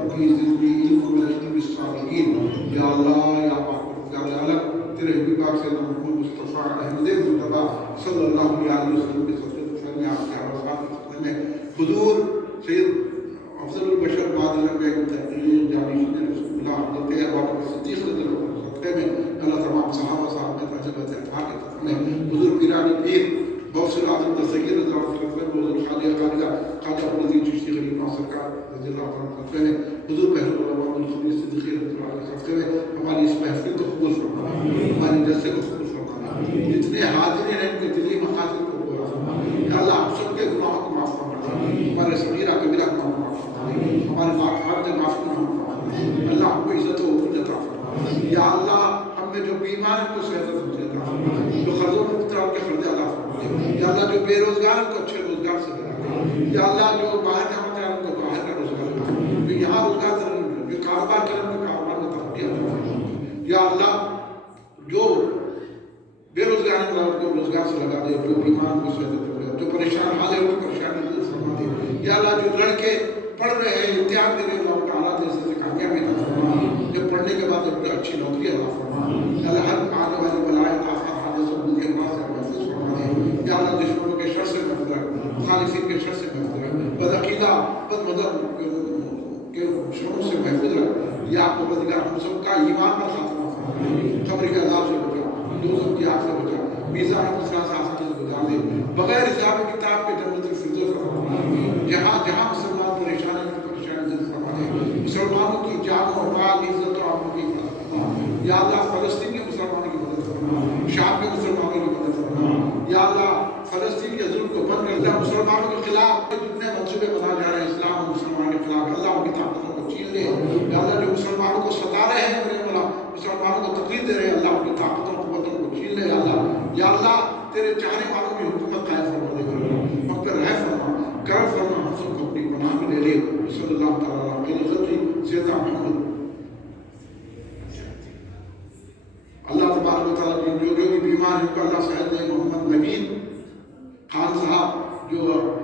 ربي زدني علما والحقني بالصالحين. یا اللہ یا پاک یا اللہ تیرے حبیب پاک سے محمد مصطفیٰ احمد مصطفیٰ صلی اللہ علیہ وسلم کے صدقے میں آپ کے حوالات میں حضور سید افضل البشر بعد الانبیاء متقین جانشین رسول اللہ حضرت ابوبکر صدیق رضی اللہ عنہ صدقے میں اللہ تمام صحابہ صاحبات عجبت اتحاد میں حضور پیرانی پیر غوث العظم دستگیر رضی اللہ عنہ صدقے میں حضور خواجہ ابو العزیز چشتی غریب ناصر سرکار رضی اللہ عنہ صدقے میں حضور پہلو علماء الخبیر صدیقی رضی اللہ عنہ صدقے میں ہماری اس محفل کو قبول فرمانا، ہماری جلسے کو قبول فرمانا، جتنے حاضرین ہیں ان کے دلی مقاصد کو پورا فرمانا۔ یا اللہ ہم سب کے گناہوں کو معاف فرمانا، ہمارے صغیرہ کبیرہ گناہوں کو معاف فرمانا، ہمارے خاطر معاف گناہوں کو معاف فرمانا۔ اللہ ہم کو عزت و عروج عطا فرمانا۔ یا اللہ ہم میں جو بیمار ہیں ان کو صحت و عطا فرمانا، جو قرضوں میں مبتلا ان کے قرضے عطا فرمانا۔ یا اللہ جو بے روزگار ان کو اچھے روزگار سے بنا۔ یا اللہ جو باہر جانا چاہتے ہیں ان کو باہر کا روزگار بنا، جو یہاں روزگار سے جو کاروبار کریں ان کو کاروبار میں ترقی عطا فرمانا۔ یا اللہ جو بے روزگار ہیں ان کو روزگار سے لگا دے، جو بیمار کو صحت عطا فرما، جو پریشان حال ہے ان کو پریشانی دور فرما دے۔ یا اللہ جو لڑکے پڑھ رہے ہیں امتحان دے رہے ہیں ان کا حالات ایسے سے کامیابی عطا فرما، جو پڑھنے کے بعد ان کو اچھی نوکری عطا فرما۔ یا اللہ ہر آنے والی بلائیں آفات حادثوں کو کے پاس سے محفوظ فرما دے۔ یا اللہ دشمنوں کے شر سے محفوظ رکھ، مخالفین کے شر سے محفوظ رکھ، بدعقیدہ بد مذہب کے شروں سے محفوظ رکھ۔ یا پروردگار ہم سب کا ایمان پر خاتمہ فرما، قبر کے عذاب سے بچا، دوزخ کی آگ سے بچا، میزان القصاص آسانی سے گزار دے، بغیر حساب کتاب کے جنت الفردوس فرما دے۔ جہاں جہاں مسلمان پریشان ہیں ان کی پریشانی دور فرما دے، مسلمانوں کی جان و مال عزت و آبرو کی حفاظت فرما۔ یا اللہ فلسطین کے مسلمانوں کی مدد فرما، شام کے مسلمانوں کی مدد فرما۔ یا اللہ فلسطین کے ظلم کو بند کر دے، مسلمانوں کے خلاف جتنے منصوبے بنائے جا رہے ہیں اسلام اور مسلمانوں کے خلاف، اللہ ان کی طاقتوں کو چھین لے۔ یا اللہ جو مسلمانوں کو ستا رہے ہیں مسلمانوں کو تکلیف دے رہے ہیں، اللہ ان کی طاقتوں قوتوں کو چھین لے۔ یا اللہ تیرے چاہنے والوں کی حکومت قائم فرما دے، ہم پر رحم فرما، کرم فرما، ہم سب کو اپنی پناہ میں لے لے۔ صلی اللہ تعالیٰ علیہ سیدنا محمد۔ اللہ تبارک و تعالیٰ جو بھی بیمار ہیں ان کو اللہ صحت دے۔ محمد نبیل خان صاحب جو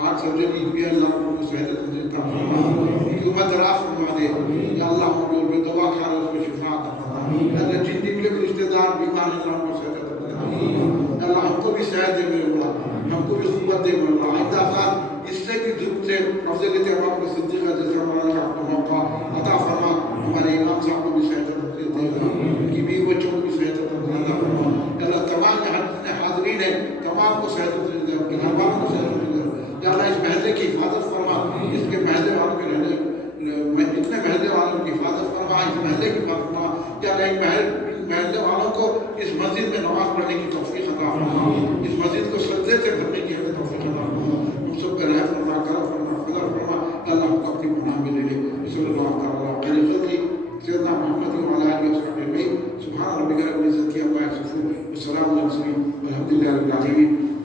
ہارٹ سرجری ہوئی ہے، اللہ ان کو صحت عطا فرما، ان کی عمر دراز فرما دے۔ یا اللہ جو دوا کھا رہے ہیں اس کو شفا عطا فرما۔ اللہ جن بھی کے رشتے دار بیمار ہیں اللہ ان کو صحت عطا فرما۔ اللہ ہم کو بھی صحت دے میرے مولا، ہم کو بھی قوت دے میرے مولا۔ آئندہ سال اس سے بھی دھوپ سے افضل ابوبکر صدیق جیسے مولانا کا آپ کو موقع عطا فرما۔ ہمارے امام صاحب کو بھی صحت عطا دے، ان کی بیوی بچوں کو بھی صحت عطا فرما۔ اللہ تمام جتنے حاضرین ہیں تمام کو صحت عطا دے، ان کے گھر والوں کو صحت عطا دے۔ یا اللہ اس محلے کی حفاظت فرما، اس کے محلے والوں کے رہنے جتنے محلے والوں کی حفاظت فرما، اس محلے کی حفاظت فرما۔ یا اللہ ان محلے والوں کو اس مسجد میں نماز پڑھنے کی توفیق عطا فرما، اس مسجد کو سجدے سے بھرنے کی توفیق عطا فرما۔ ہم سب کا رحم فرما، کرم فرما، فضل فرما۔ اللہ ہم کو اپنی پناہ میں لے لے۔ صلی اللہ تعالیٰ علیہ وسلم سیدنا محمد وعلی آلہ وصحبہ اجمعین۔ سبحان ربک رب العزۃ عما یصفون، والسلام علی المرسلین، والحمد للہ رب العالمین۔